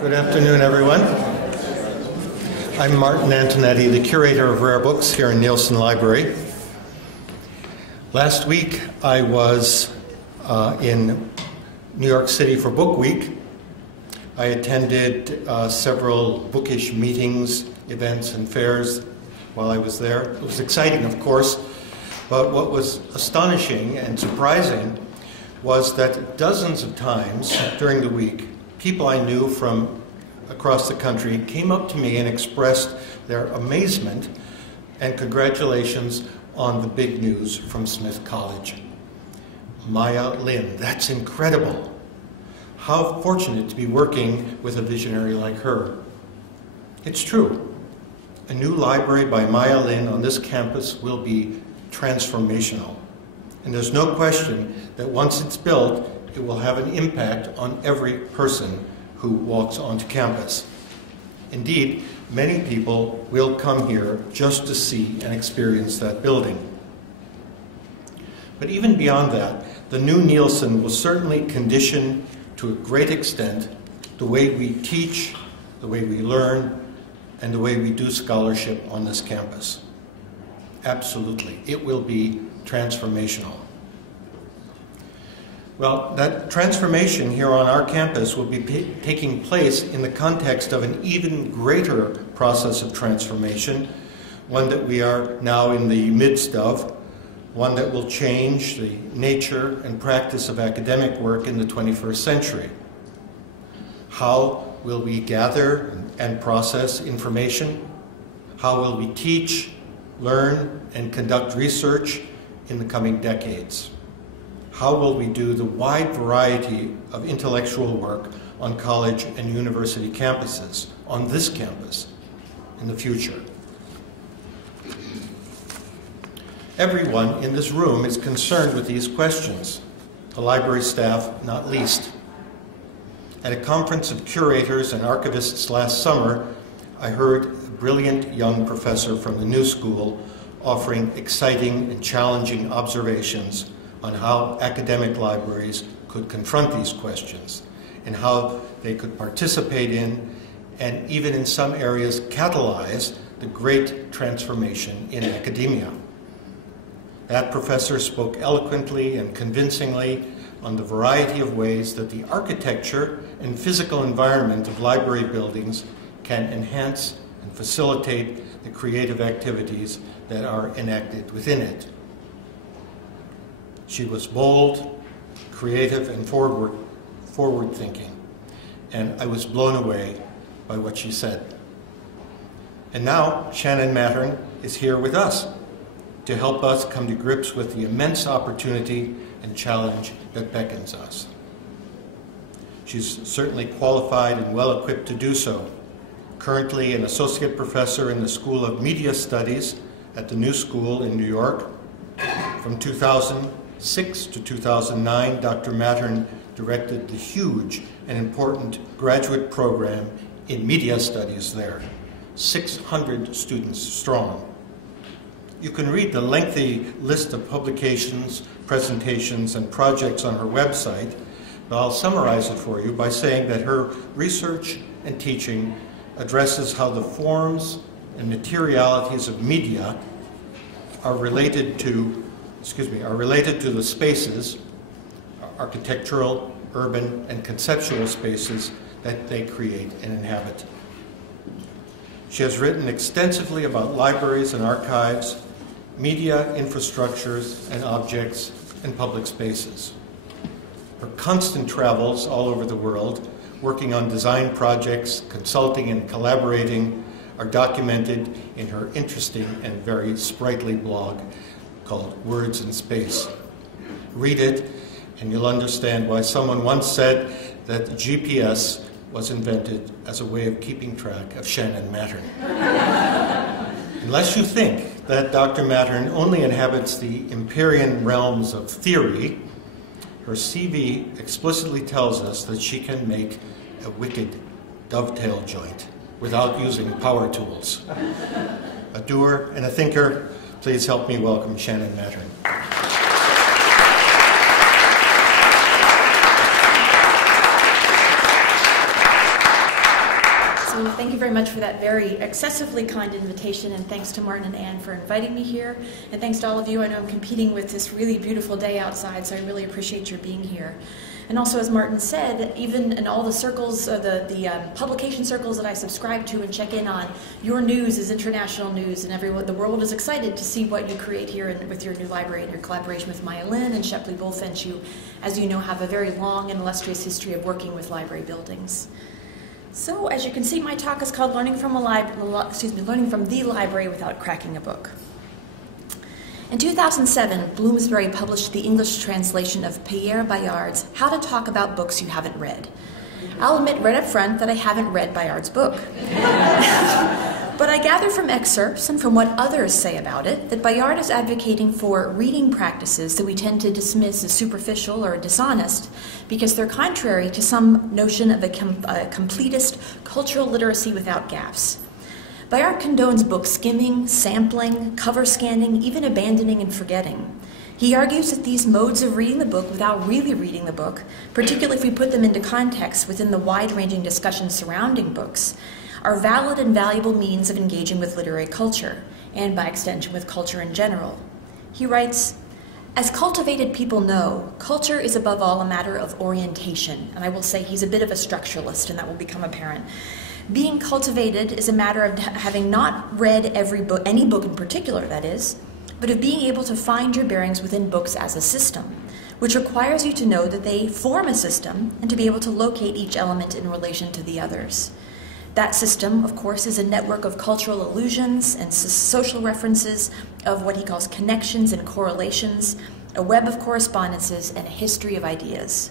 Good afternoon, everyone. I'm Martin Antonetti, the curator of rare books here in Nielsen Library. Last week, I was in New York City for Book Week. I attended several bookish meetings, events, and fairs while I was there. It was exciting, of course, but what was astonishing and surprising was that dozens of times during the week, people I knew from across the country came up to me and expressed their amazement and congratulations on the big news from Smith College. Maya Lin, that's incredible. How fortunate to be working with a visionary like her. It's true. A new library by Maya Lin on this campus will be transformational. And there's no question that once it's built, it will have an impact on every person who walks onto campus. Indeed, many people will come here just to see and experience that building. But even beyond that, the new Nielsen will certainly condition to a great extent the way we teach, the way we learn, and the way we do scholarship on this campus. Absolutely, it will be transformational. Well, that transformation here on our campus will be taking place in the context of an even greater process of transformation, one that we are now in the midst of, one that will change the nature and practice of academic work in the 21st century. How will we gather and process information? How will we teach, learn, and conduct research in the coming decades? How will we do the wide variety of intellectual work on college and university campuses, on this campus, in the future? Everyone in this room is concerned with these questions, the library staff not least. At a conference of curators and archivists last summer, I heard a brilliant young professor from the New School offering exciting and challenging observations on how academic libraries could confront these questions and how they could participate in and even in some areas catalyze the great transformation in academia. That professor spoke eloquently and convincingly on the variety of ways that the architecture and physical environment of library buildings can enhance and facilitate the creative activities that are enacted within it. She was bold, creative, and forward-thinking, and I was blown away by what she said. And now Shannon Mattern is here with us to help us come to grips with the immense opportunity and challenge that beckons us. She's certainly qualified and well-equipped to do so. Currently an associate professor in the School of Studies at the New School in New York. From 2006 to 2009, Dr. Mattern directed the huge and important graduate program in media studies there, 600 students strong. You can read the lengthy list of publications, presentations, and projects on her website, but I'll summarize it for you by saying that her research and teaching addresses how the forms and materialities of media are related to the spaces, architectural, urban, and conceptual spaces that they create and inhabit. She has written extensively about libraries and archives, media, infrastructures, and objects, and public spaces. Her constant travels all over the world, working on design projects, consulting and collaborating, are documented in her interesting and very sprightly blog called Words in Space. Read it, and you'll understand why someone once said that the GPS was invented as a way of keeping track of Shannon Mattern. Unless you think that Dr. Mattern only inhabits the Empyrean realms of theory, her CV explicitly tells us that she can make a wicked dovetail joint without using power tools. A doer and a thinker, please help me welcome Shannon Mattern. So thank you very much for that very excessively kind invitation, and thanks to Martin and Anne for inviting me here, and thanks to all of you. I know I'm competing with this really beautiful day outside, so I really appreciate your being here. And also, as Martin said, even in all the circles, the publication circles that I subscribe to and check in on, your news is international news, and the world is excited to see what you create here with your new library and your collaboration with Maya Lin and Shepley Bulfinch, who, as you know, have a very long and illustrious history of working with library buildings. So, as you can see, my talk is called Learning from the Library Without Cracking a Book. In 2007, Bloomsbury published the English translation of Pierre Bayard's How to Talk About Books You Haven't Read. I'll admit right up front that I haven't read Bayard's book. But I gather from excerpts and from what others say about it that Bayard is advocating for reading practices that we tend to dismiss as superficial or dishonest because they're contrary to some notion of a completist cultural literacy without gaps. Bayard condones book skimming, sampling, cover scanning, even abandoning and forgetting. He argues that these modes of reading the book without really reading the book, particularly if we put them into context within the wide-ranging discussions surrounding books, are valid and valuable means of engaging with literary culture, and by extension with culture in general. He writes, "As cultivated people know, culture is above all a matter of orientation," and I will say he's a bit of a structuralist, and that will become apparent. Being cultivated is a matter of having not read any book in particular, that is, but of being able to find your bearings within books as a system, which requires you to know that they form a system and to be able to locate each element in relation to the others. That system, of course, is a network of cultural allusions and social references, of what he calls connections and correlations, a web of correspondences, and a history of ideas.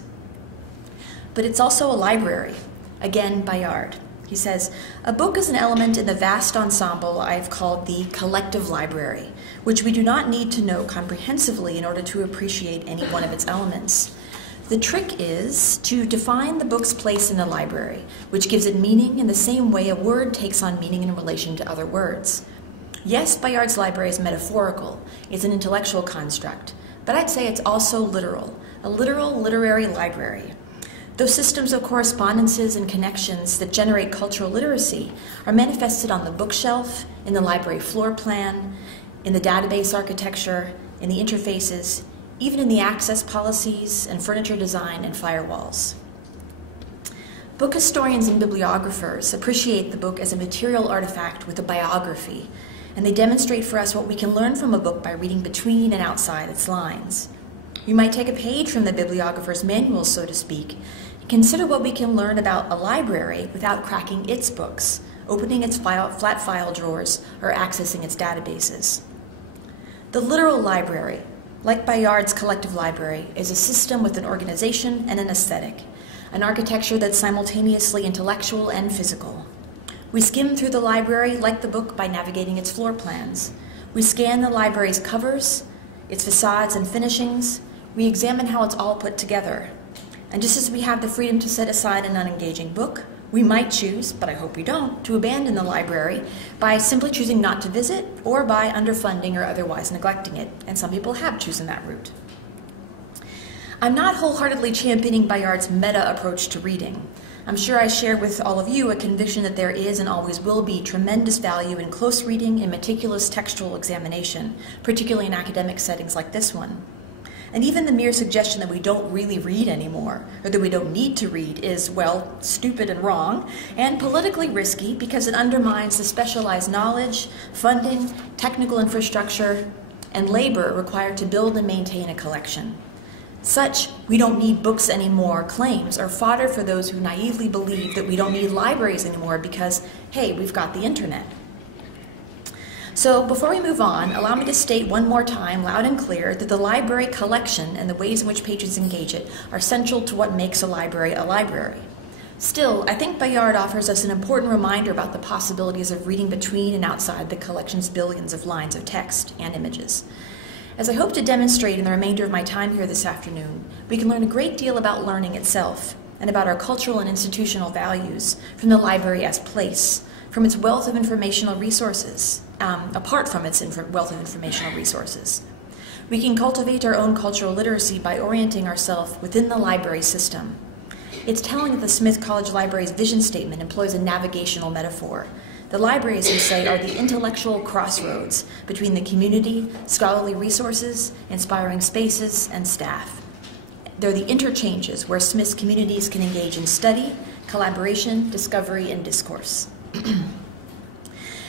But it's also a library. Again, Bayard. He says, "A book is an element in the vast ensemble I've called the collective library, which we do not need to know comprehensively in order to appreciate any one of its elements. The trick is to define the book's place in the library, which gives it meaning in the same way a word takes on meaning in relation to other words. Yes, Bayard's library is metaphorical. It's an intellectual construct. But I'd say it's also literal, a literal literary library. Those systems of correspondences and connections that generate cultural literacy are manifested on the bookshelf, in the library floor plan, in the database architecture, in the interfaces, even in the access policies and furniture design and firewalls." Book historians and bibliographers appreciate the book as a material artifact with a biography, and they demonstrate for us what we can learn from a book by reading between and outside its lines. You might take a page from the bibliographer's manual, so to speak, and consider what we can learn about a library without cracking its books, opening its flat file drawers, or accessing its databases. The literal library, like Bayard's collective library, is a system with an organization and an aesthetic, an architecture that's simultaneously intellectual and physical. We skim through the library like the book by navigating its floor plans. We scan the library's covers, its facades and finishings. We examine how it's all put together. And just as we have the freedom to set aside an unengaging book, we might choose, but I hope we don't, to abandon the library by simply choosing not to visit or by underfunding or otherwise neglecting it, and some people have chosen that route. I'm not wholeheartedly championing Bayard's meta approach to reading. I'm sure I share with all of you a conviction that there is and always will be tremendous value in close reading and meticulous textual examination, particularly in academic settings like this one. And even the mere suggestion that we don't really read anymore, or that we don't need to read, is, well, stupid and wrong, and politically risky because it undermines the specialized knowledge, funding, technical infrastructure, and labor required to build and maintain a collection. Such "we don't need books anymore" claims are fodder for those who naively believe that we don't need libraries anymore because, hey, we've got the internet. So before we move on, allow me to state one more time, loud and clear, that the library collection and the ways in which patrons engage it are central to what makes a library a library. Still, I think Bayard offers us an important reminder about the possibilities of reading between and outside the collection's billions of lines of text and images. As I hope to demonstrate in the remainder of my time here this afternoon, we can learn a great deal about learning itself and about our cultural and institutional values from the library as place, from its wealth of informational resources, apart from its wealth of informational resources. We can cultivate our own cultural literacy by orienting ourselves within the library system. It's telling that the Smith College Library's vision statement employs a navigational metaphor. The library, as you say, are the intellectual crossroads between the community, scholarly resources, inspiring spaces, and staff. They're the interchanges where Smith's communities can engage in study, collaboration, discovery, and discourse.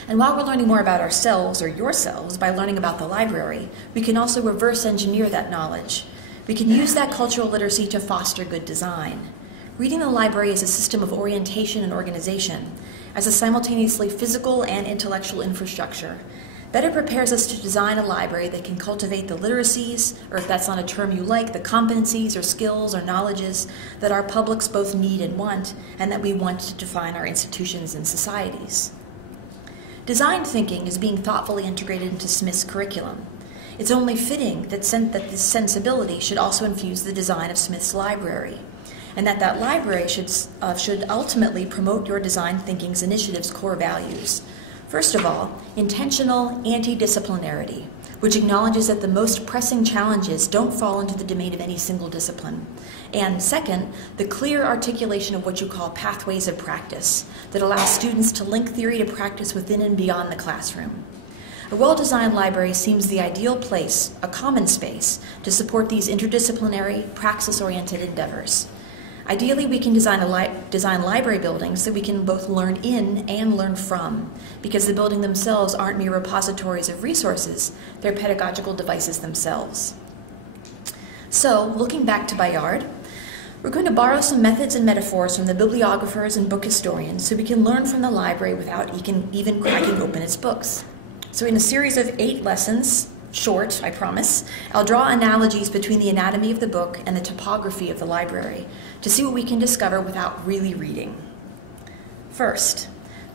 And while we're learning more about ourselves, or yourselves, by learning about the library, we can also reverse engineer that knowledge. We can use that cultural literacy to foster good design. Reading the library is a system of orientation and organization, as a simultaneously physical and intellectual infrastructure, better prepares us to design a library that can cultivate the literacies, or if that's not a term you like, the competencies or skills or knowledges that our publics both need and want, and that we want to define our institutions and societies. Design thinking is being thoughtfully integrated into Smith's curriculum. It's only fitting that this sensibility should also infuse the design of Smith's library, and that library should ultimately promote your design thinking's initiative's core values. First of all, intentional anti-disciplinarity, which acknowledges that the most pressing challenges don't fall into the domain of any single discipline. And second, the clear articulation of what you call pathways of practice that allow students to link theory to practice within and beyond the classroom. A well-designed library seems the ideal place, a common space, to support these interdisciplinary, praxis-oriented endeavors. Ideally, we can design library buildings that we can both learn in and learn from, because the buildings themselves aren't mere repositories of resources, they're pedagogical devices themselves. So, looking back to Bayard, we're going to borrow some methods and metaphors from the bibliographers and book historians so we can learn from the library without even cracking open its books. So in a series of 8 lessons, short, I promise, I'll draw analogies between the anatomy of the book and the topography of the library to see what we can discover without really reading. First,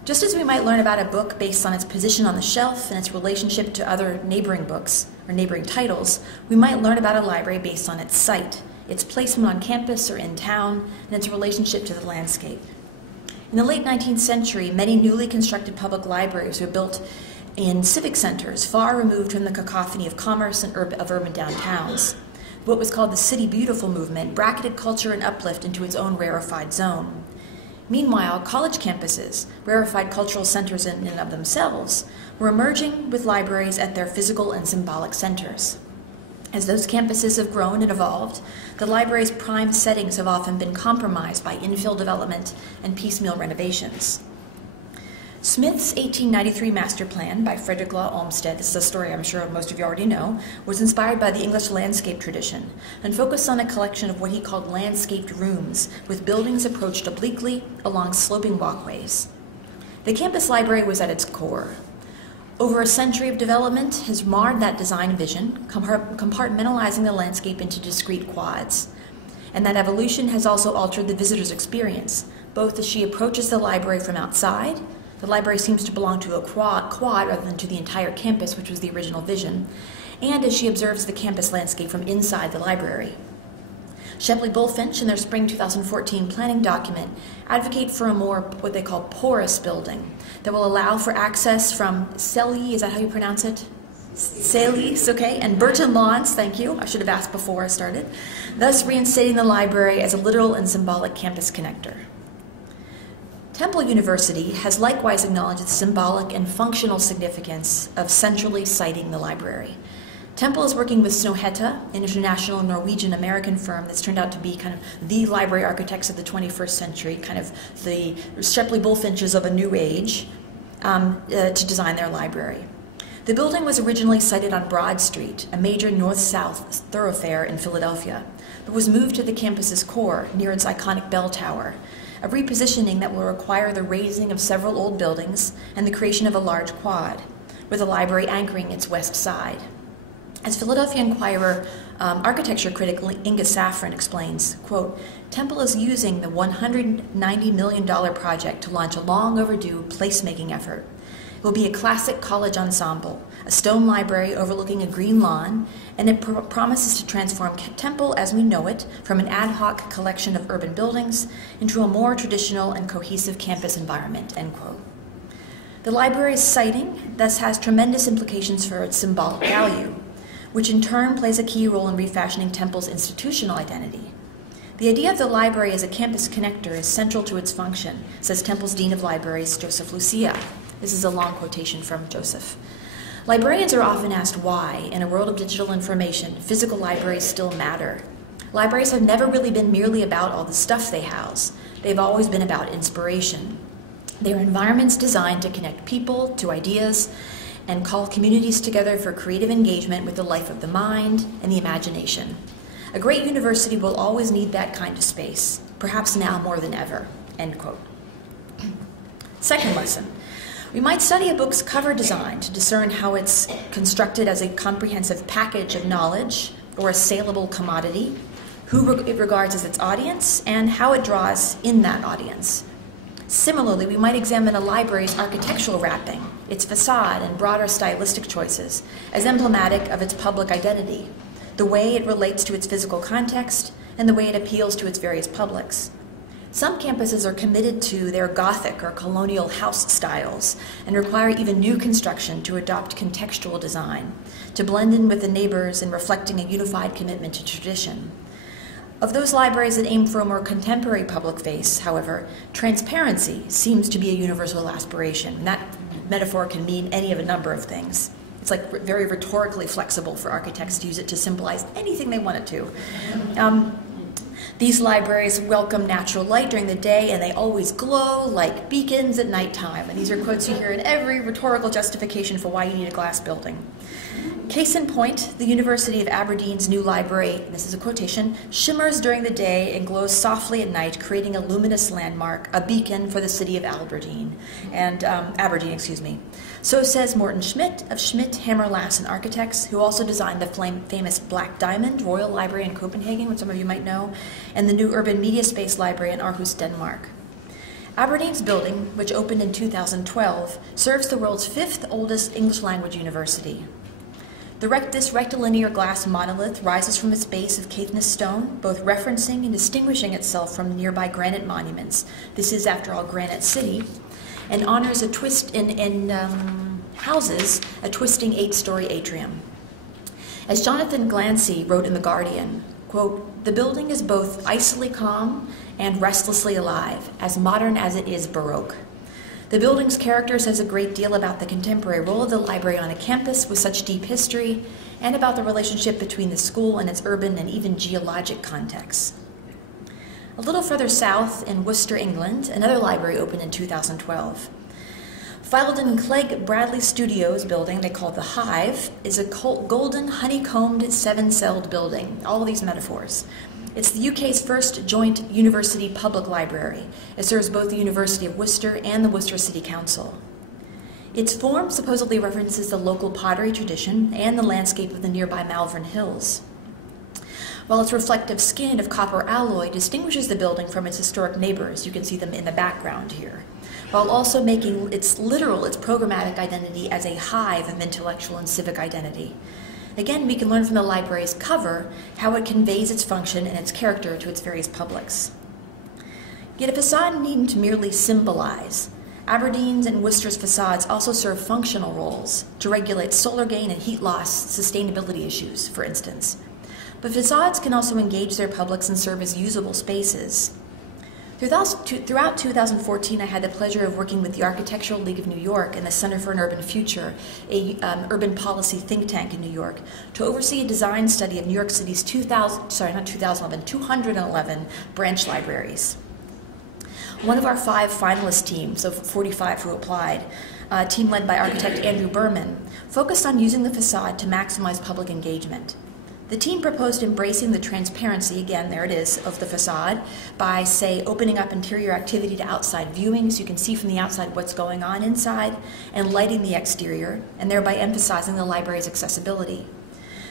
just as we might learn about a book based on its position on the shelf and its relationship to other neighboring books or neighboring titles, we might learn about a library based on its site, its placement on campus or in town, and its relationship to the landscape. In the late 19th century, many newly constructed public libraries were built in civic centers far removed from the cacophony of commerce and of urban downtowns. What was called the City Beautiful movement bracketed culture and uplift into its own rarefied zone. Meanwhile, college campuses, rarefied cultural centers in and of themselves, were emerging with libraries at their physical and symbolic centers. As those campuses have grown and evolved, the library's prime settings have often been compromised by infill development and piecemeal renovations. Smith's 1893 master plan by Frederick Law Olmsted, this is a story I'm sure most of you already know, was inspired by the English landscape tradition and focused on a collection of what he called landscaped rooms, with buildings approached obliquely along sloping walkways. The campus library was at its core. Over a century of development has marred that design vision, compartmentalizing the landscape into discrete quads. And that evolution has also altered the visitor's experience, both as she approaches the library from outside. The library seems to belong to a quad rather than to the entire campus, which was the original vision, and as she observes the campus landscape from inside the library. Shepley Bulfinch, in their spring 2014 planning document, advocate for a more what they call porous building that will allow for access from Selly, is that how you pronounce it? Sellies, okay, and Burton Lawns, thank you, I should have asked before I started, thus reinstating the library as a literal and symbolic campus connector. Temple University has likewise acknowledged the symbolic and functional significance of centrally siting the library. Temple is working with Snohetta, an international Norwegian-American firm that's turned out to be kind of the library architects of the 21st century, kind of the Shepley Bulfinches of a new age, to design their library. The building was originally sited on Broad Street, a major north-south thoroughfare in Philadelphia, but was moved to the campus's core near its iconic bell tower, a repositioning that will require the razing of several old buildings and the creation of a large quad, with the library anchoring its west side. As Philadelphia Inquirer architecture critic Inga Saffron explains, quote, Temple is using the $190 million project to launch a long overdue placemaking effort. It will be a classic college ensemble, a stone library overlooking a green lawn, and it promises to transform Temple as we know it from an ad hoc collection of urban buildings into a more traditional and cohesive campus environment, end quote. The library's siting thus has tremendous implications for its symbolic value, which in turn plays a key role in refashioning Temple's institutional identity. The idea of the library as a campus connector is central to its function, says Temple's Dean of Libraries, Joseph Lucia. This is a long quotation from Joseph. Librarians are often asked why, in a world of digital information, physical libraries still matter. Libraries have never really been merely about all the stuff they house. They've always been about inspiration. They're environments designed to connect people to ideas and call communities together for creative engagement with the life of the mind and the imagination. A great university will always need that kind of space, perhaps now more than ever, end quote. Second lesson. We might study a book's cover design to discern how it's constructed as a comprehensive package of knowledge or a saleable commodity, who it regards as its audience, and how it draws in that audience. Similarly, we might examine a library's architectural wrapping, its facade and broader stylistic choices, as emblematic of its public identity, the way it relates to its physical context, and the way it appeals to its various publics. Some campuses are committed to their Gothic or colonial house styles and require even new construction to adopt contextual design, to blend in with the neighbors and reflecting a unified commitment to tradition. Of those libraries that aim for a more contemporary public face, however, transparency seems to be a universal aspiration. And that metaphor can mean any of a number of things. It's like very rhetorically flexible for architects to use it to symbolize anything they want it to. These libraries welcome natural light during the day, and they always glow like beacons at nighttime. And these are quotes you hear in every rhetorical justification for why you need a glass building. Case in point, the University of Aberdeen's new library, and this is a quotation, shimmers during the day and glows softly at night, creating a luminous landmark, a beacon for the city of Aberdeen. So says Morten Schmidt of Schmidt, Hammer, Lassen Architects, who also designed the famous Black Diamond Royal Library in Copenhagen, which some of you might know, and the new urban media space library in Aarhus, Denmark. Aberdeen's building, which opened in 2012, serves the world's 5th oldest English language university. This rectilinear glass monolith rises from its base of Caithness stone, both referencing and distinguishing itself from nearby granite monuments. This is, after all, Granite City, and honors houses a twisting 8-story atrium. As Jonathan Glancy wrote in The Guardian, quote, "The building is both icily calm and restlessly alive, as modern as it is Baroque. The building's character says a great deal about the contemporary role of the library on a campus with such deep history, and about the relationship between the school and its urban and even geologic contexts." A little further south in Worcester, England, another library opened in 2012. Fyldon Clegg Bradley Studios building, they call the Hive, is a golden honeycombed 7-celled building. All of these metaphors. It's the UK's first joint university public library. It serves both the University of Worcester and the Worcester City Council. Its form supposedly references the local pottery tradition and the landscape of the nearby Malvern Hills. While its reflective skin of copper alloy distinguishes the building from its historic neighbors, you can see them in the background here, while also making its programmatic identity as a hive of intellectual and civic identity. Again, we can learn from the library's cover how it conveys its function and its character to its various publics. Yet a facade needn't merely symbolize. Aberdeen's and Worcester's facades also serve functional roles to regulate solar gain and heat loss sustainability issues, for instance. But facades can also engage their publics and serve as usable spaces. Throughout 2014, I had the pleasure of working with the Architectural League of New York and the Center for an Urban Future, a urban policy think tank in New York, to oversee a design study of New York City's 211 branch libraries. One of our 5 finalist teams, of 45 who applied, a team led by architect Andrew Berman, focused on using the facade to maximize public engagement. The team proposed embracing the transparency, again, there it is, of the facade by, say, opening up interior activity to outside viewing so you can see from the outside what's going on inside, and lighting the exterior, and thereby emphasizing the library's accessibility.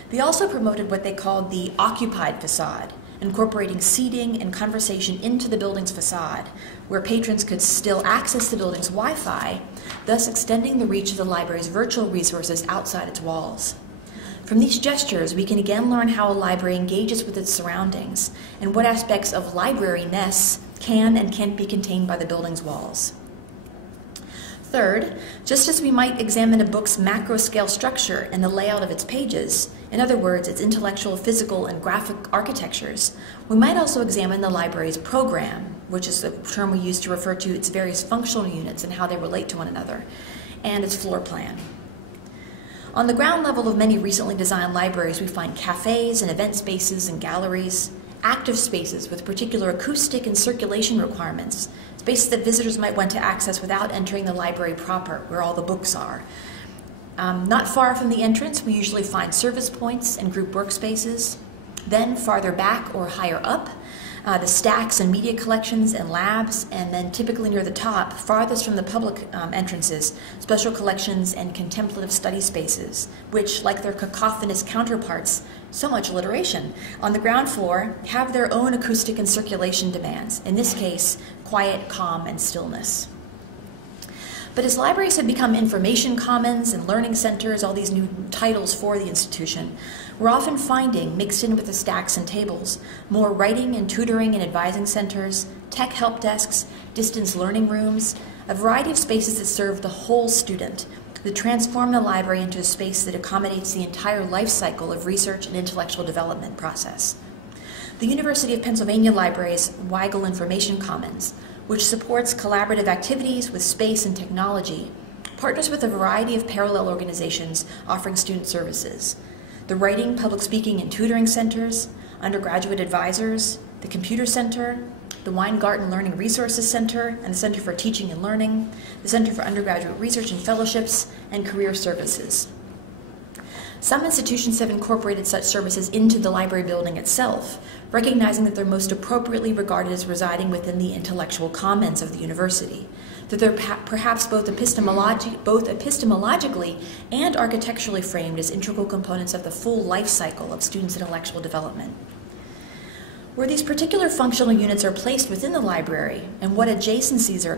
They also promoted what they called the occupied facade, incorporating seating and conversation into the building's facade, where patrons could still access the building's Wi-Fi, thus extending the reach of the library's virtual resources outside its walls. From these gestures, we can again learn how a library engages with its surroundings and what aspects of library-ness can and can't be contained by the building's walls. Third, just as we might examine a book's macro-scale structure and the layout of its pages, in other words, its intellectual, physical, and graphic architectures, we might also examine the library's program, which is the term we use to refer to its various functional units and how they relate to one another, and its floor plan. On the ground level of many recently designed libraries, we find cafes and event spaces and galleries, active spaces with particular acoustic and circulation requirements, spaces that visitors might want to access without entering the library proper, where all the books are. Not far from the entrance, we usually find service points and group workspaces. Then, farther back or higher up, the stacks and media collections and labs, and then typically near the top, farthest from the public entrances, special collections and contemplative study spaces, which, like their cacophonous counterparts, so much alliteration, on the ground floor, have their own acoustic and circulation demands, in this case, quiet, calm, and stillness. But as libraries have become information commons and learning centers, all these new titles for the institution, we're often finding, mixed in with the stacks and tables, more writing and tutoring and advising centers, tech help desks, distance learning rooms, a variety of spaces that serve the whole student, that transform the library into a space that accommodates the entire life cycle of research and intellectual development process. The University of Pennsylvania Library's Weigel Information Commons, which supports collaborative activities with space and technology, partners with a variety of parallel organizations offering student services. The Writing, Public Speaking, and Tutoring Centers, Undergraduate Advisors, the Computer Center, the Weingarten Learning Resources Center, and the Center for Teaching and Learning, the Center for Undergraduate Research and Fellowships, and Career Services. Some institutions have incorporated such services into the library building itself, recognizing that they're most appropriately regarded as residing within the intellectual commons of the university, that they're perhaps both epistemologically and architecturally framed as integral components of the full life cycle of students' intellectual development. Where these particular functional units are placed within the library and what adjacencies are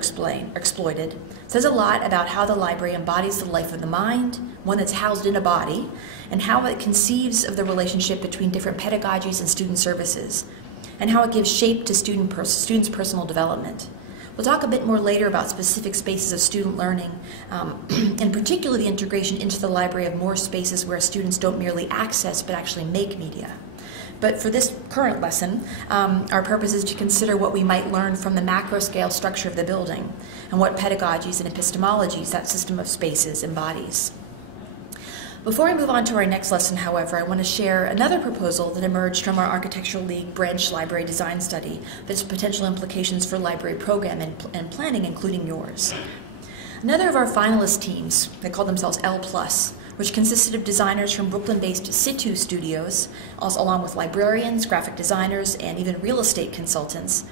exploited says a lot about how the library embodies the life of the mind, one that's housed in a body, and how it conceives of the relationship between different pedagogies and student services, and how it gives shape to students' personal development. We'll talk a bit more later about specific spaces of student learning, and particularly the integration into the library of more spaces where students don't merely access but actually make media. But for this current lesson, our purpose is to consider what we might learn from the macro-scale structure of the building and what pedagogies and epistemologies that system of spaces embodies. Before we move on to our next lesson, however, I want to share another proposal that emerged from our Architectural League branch library design study that has potential implications for library program and planning, including yours. Another of our finalist teams, they call themselves L+, which consisted of designers from Brooklyn-based Situ Studios, also along with librarians, graphic designers, and even real estate consultants,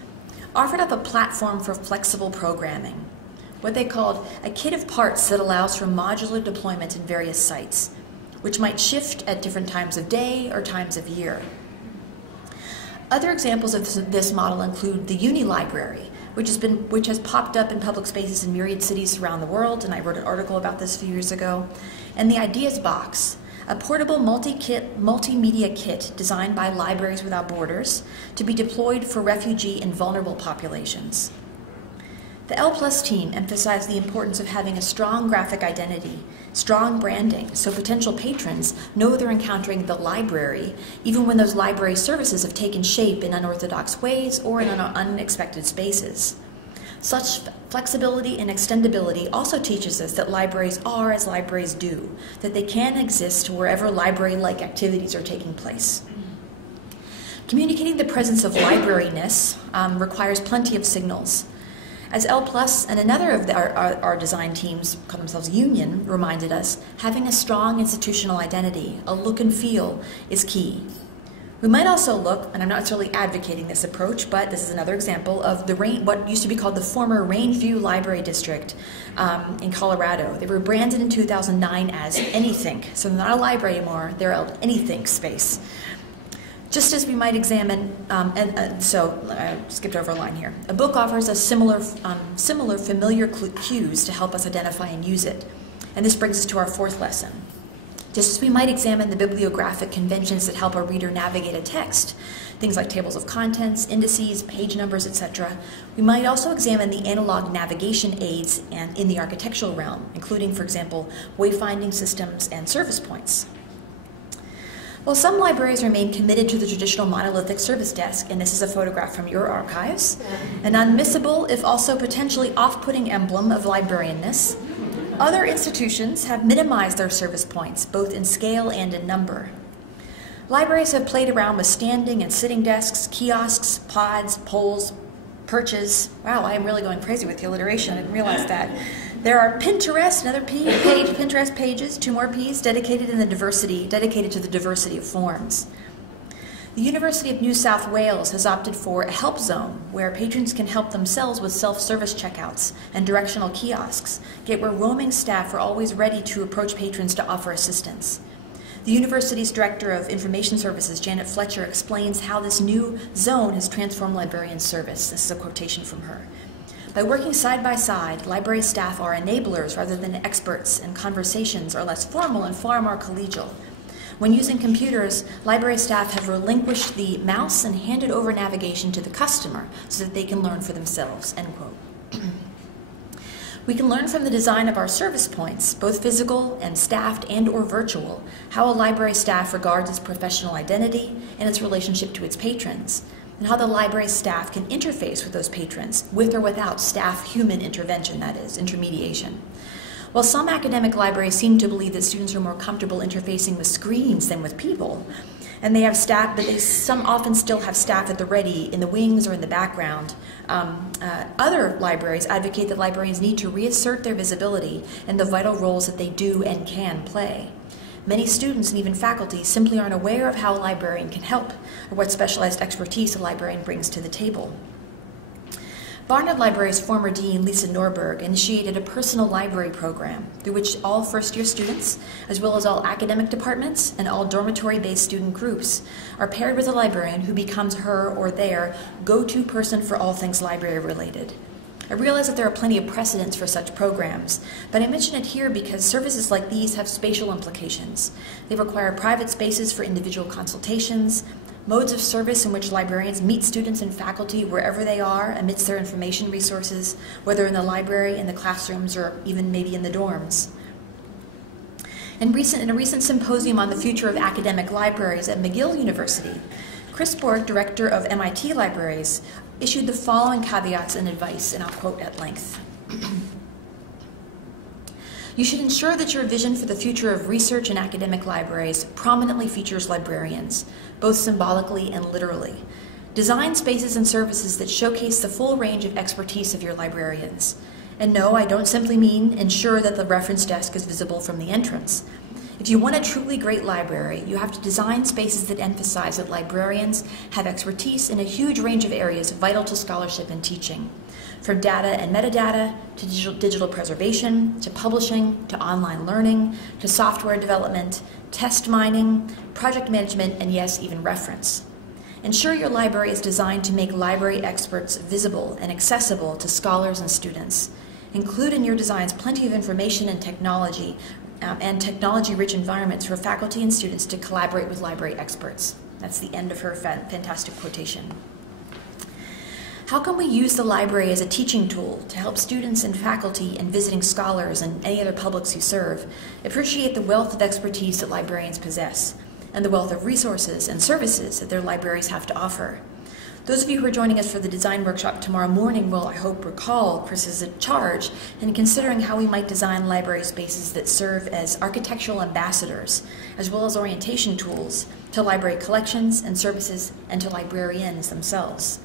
offered up a platform for flexible programming, what they called a kit of parts that allows for modular deployment in various sites, which might shift at different times of day or times of year. Other examples of this model include the Uni Library, which has popped up in public spaces in myriad cities around the world, and I wrote an article about this a few years ago, and the Ideas Box, a portable multimedia kit designed by Libraries Without Borders to be deployed for refugee and vulnerable populations. The L+ team emphasized the importance of having a strong graphic identity, strong branding, so potential patrons know they're encountering the library, even when those library services have taken shape in unorthodox ways or in unexpected spaces. Such flexibility and extendability also teaches us that libraries are as libraries do, that they can exist wherever library-like activities are taking place. Communicating the presence of libraryness requires plenty of signals. As L+ and another of our design teams, call themselves Union, reminded us, having a strong institutional identity, a look and feel, is key. We might also look, and I'm not necessarily advocating this approach, but this is another example of what used to be called the former Range-View Library District in Colorado. They were branded in 2009 as Anythink, so they're not a library anymore, they're an Anythink space. Just as we might examine, so I skipped over a line here. A book offers us similar familiar cues to help us identify and use it. And this brings us to our fourth lesson. Just as we might examine the bibliographic conventions that help a reader navigate a text, things like tables of contents, indices, page numbers, etc., we might also examine the analog navigation aids and in the architectural realm, including, for example, wayfinding systems and service points. While some libraries remain committed to the traditional monolithic service desk, and this is a photograph from your archives, an unmissable, if also potentially off-putting emblem of librarianness, other institutions have minimized their service points, both in scale and in number. Libraries have played around with standing and sitting desks, kiosks, pods, poles, perches. Wow, I am really going crazy with the alliteration. I didn't realize that. There are Pinterest, another P, page, Pinterest pages, 2 more P's, dedicated to the diversity of forms. The University of New South Wales has opted for a help zone where patrons can help themselves with self-service checkouts and directional kiosks, yet where roaming staff are always ready to approach patrons to offer assistance. The university's Director of Information Services, Janet Fletcher, explains how this new zone has transformed librarian service. This is a quotation from her. By working side by side, library staff are enablers rather than experts, and conversations are less formal and far more collegial. When using computers, library staff have relinquished the mouse and handed over navigation to the customer so that they can learn for themselves, end quote. We can learn from the design of our service points, both physical and staffed and or virtual, how a library staff regards its professional identity and its relationship to its patrons, and how the library staff can interface with those patrons, with or without staff human intervention, that is, intermediation. While some academic libraries seem to believe that students are more comfortable interfacing with screens than with people, and they have staff, but some often still have staff at the ready in the wings or in the background, other libraries advocate that librarians need to reassert their visibility and the vital roles that they do and can play. Many students and even faculty simply aren't aware of how a librarian can help or what specialized expertise a librarian brings to the table. Barnard Library's former dean, Lisa Norberg, initiated a personal library program through which all first-year students, as well as all academic departments and all dormitory-based student groups, are paired with a librarian who becomes her or their go-to person for all things library-related. I realize that there are plenty of precedents for such programs, but I mention it here because services like these have spatial implications. They require private spaces for individual consultations, modes of service in which librarians meet students and faculty wherever they are amidst their information resources, whether in the library, in the classrooms, or even maybe in the dorms. In a recent symposium on the future of academic libraries at McGill University, Chris Borg, director of MIT Libraries, issued the following caveats and advice, and I'll quote at length. You should ensure that your vision for the future of research and academic libraries prominently features librarians, both symbolically and literally. Design spaces and services that showcase the full range of expertise of your librarians. And no, I don't simply mean ensure that the reference desk is visible from the entrance. If you want a truly great library, you have to design spaces that emphasize that librarians have expertise in a huge range of areas vital to scholarship and teaching. From data and metadata, to digital preservation, to publishing, to online learning, to software development, test mining, project management, and yes, even reference. Ensure your library is designed to make library experts visible and accessible to scholars and students. Include in your designs plenty of information and technology-rich environments for faculty and students to collaborate with library experts. That's the end of her fantastic quotation. How can we use the library as a teaching tool to help students and faculty and visiting scholars and any other publics you serve appreciate the wealth of expertise that librarians possess and the wealth of resources and services that their libraries have to offer? Those of you who are joining us for the design workshop tomorrow morning will, I hope, recall Chris's charge in considering how we might design library spaces that serve as architectural ambassadors, as well as orientation tools to library collections and services and to librarians themselves.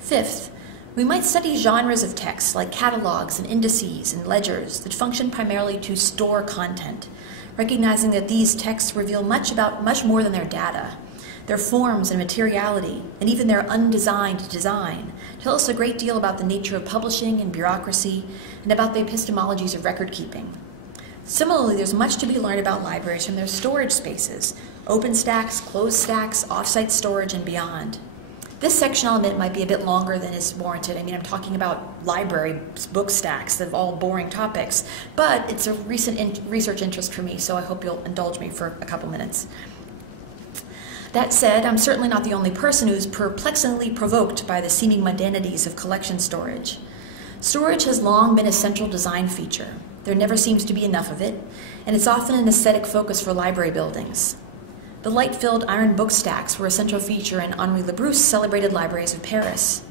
Fifth, we might study genres of text like catalogs and indices and ledgers that function primarily to store content, recognizing that these texts reveal much more than their data. Their forms and materiality, and even their undesigned design, tell us a great deal about the nature of publishing and bureaucracy, and about the epistemologies of record keeping. Similarly, there's much to be learned about libraries from their storage spaces, open stacks, closed stacks, off-site storage, and beyond. This section, I'll admit, might be a bit longer than is warranted. I mean, I'm talking about library book stacks of all boring topics, but it's a recent research interest for me, so I hope you'll indulge me for a couple minutes. That said, I'm certainly not the only person who's perplexingly provoked by the seeming mundanities of collection storage. Storage has long been a central design feature. There never seems to be enough of it, and it's often an aesthetic focus for library buildings. The light-filled iron book stacks were a central feature in Henri Lebrous's celebrated libraries of Paris.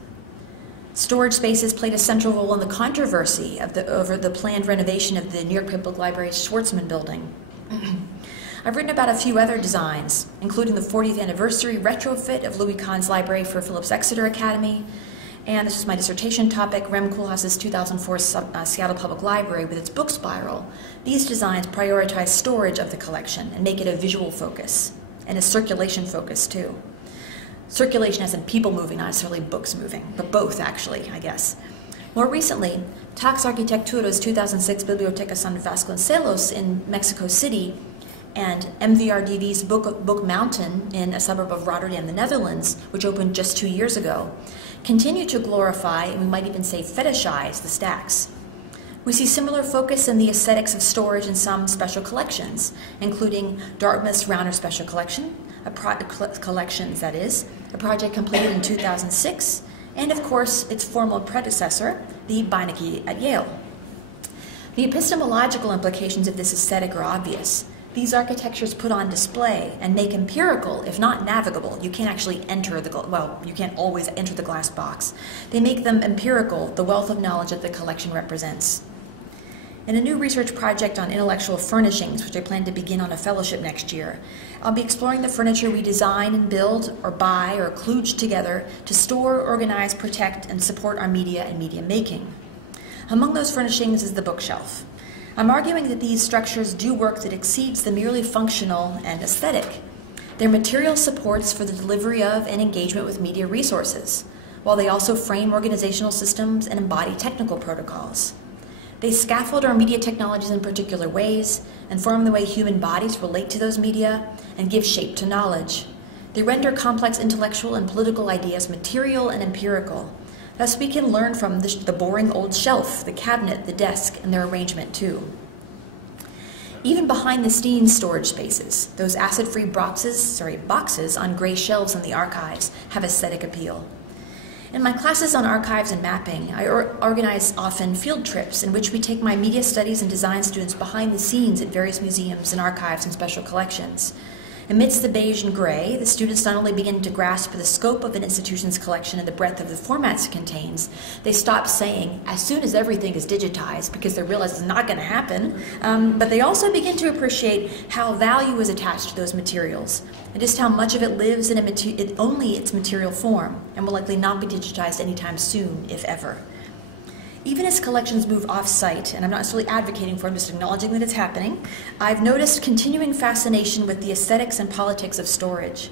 Storage spaces played a central role in the controversy over the planned renovation of the New York Public Library's Schwarzman building. I've written about a few other designs, including the 40th anniversary retrofit of Louis Kahn's library for Phillips Exeter Academy, and this is my dissertation topic, Rem Koolhaas's 2004 Seattle Public Library with its book spiral. These designs prioritize storage of the collection and make it a visual focus, and a circulation focus too. Circulation as in people moving, not necessarily books moving, but both actually, I guess. More recently, Tax Arquitectura's 2006 Biblioteca San Vasconcelos in Mexico City and MVRDV's Book Mountain in a suburb of Rotterdam, the Netherlands, which opened just 2 years ago, continue to glorify, and we might even say fetishize, the stacks. We see similar focus in the aesthetics of storage in some special collections, including Dartmouth's Rauner Special Collection, a project completed in 2006, and of course its formal predecessor, the Beinecke at Yale. The epistemological implications of this aesthetic are obvious. These architectures put on display and make empirical, if not navigable. You can't actually enter you can't always enter the glass box. They make them empirical, the wealth of knowledge that the collection represents. In a new research project on intellectual furnishings, which I plan to begin on a fellowship next year, I'll be exploring the furniture we design and build or buy or kludge together to store, organize, protect, and support our media and media making. Among those furnishings is the bookshelf. I'm arguing that these structures do work that exceeds the merely functional and aesthetic. They're material supports for the delivery of and engagement with media resources, while they also frame organizational systems and embody technical protocols. They scaffold our media technologies in particular ways, inform the way human bodies relate to those media, and give shape to knowledge. They render complex intellectual and political ideas material and empirical. Thus, we can learn from the boring old shelf, the cabinet, the desk, and their arrangement, too. Even behind-the-scenes storage spaces, those acid-free boxes on gray shelves in the archives, have aesthetic appeal. In my classes on archives and mapping, I organize often field trips in which we take my media studies and design students behind the scenes at various museums and archives and special collections. Amidst the beige and gray, the students not only begin to grasp the scope of an institution's collection and the breadth of the formats it contains, they stop saying, as soon as everything is digitized, because they realize it's not going to happen, but they also begin to appreciate how value is attached to those materials, and just how much of it lives in only its material form, and will likely not be digitized anytime soon, if ever. Even as collections move off-site, and I'm not necessarily advocating for it, I'm just acknowledging that it's happening, I've noticed continuing fascination with the aesthetics and politics of storage.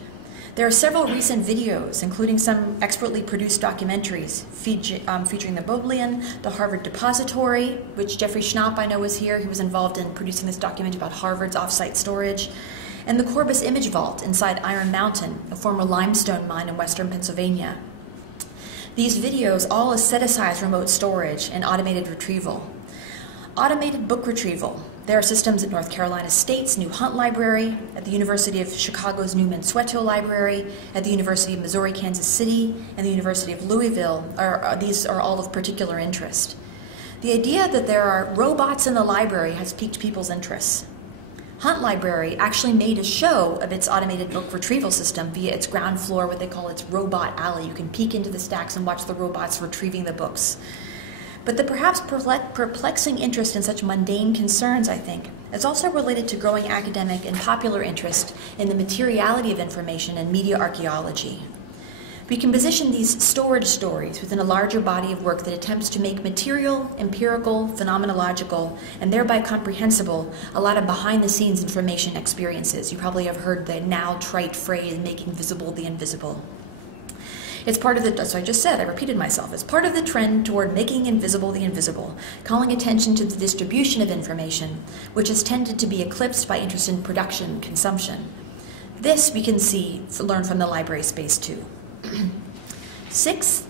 There are several recent videos, including some expertly produced documentaries featuring the Bodleian, the Harvard Depository, which Jeffrey Schnapp, I know, was here. He was involved in producing this documentary about Harvard's off-site storage, and the Corbis Image Vault inside Iron Mountain, a former limestone mine in western Pennsylvania. These videos all aestheticize remote storage and automated retrieval. Automated book retrieval. There are systems at North Carolina State's new Hunt Library, at the University of Chicago's new Mansueto Library, at the University of Missouri, Kansas City, and the University of Louisville. These are all of particular interest. The idea that there are robots in the library has piqued people's interests. Hunt Library actually made a show of its automated book retrieval system via its ground floor, what they call its robot alley. You can peek into the stacks and watch the robots retrieving the books. But the perhaps perplexing interest in such mundane concerns, I think, is also related to growing academic and popular interest in the materiality of information and media archaeology. We can position these storage stories within a larger body of work that attempts to make material, empirical, phenomenological, and thereby comprehensible a lot of behind-the-scenes information experiences. You probably have heard the now trite phrase, making visible the invisible. It's part of the, so I just said, I repeated myself, it's part of the trend toward making invisible the invisible, calling attention to the distribution of information, which has tended to be eclipsed by interest in production and consumption. This we can learn from the library space too. Sixth,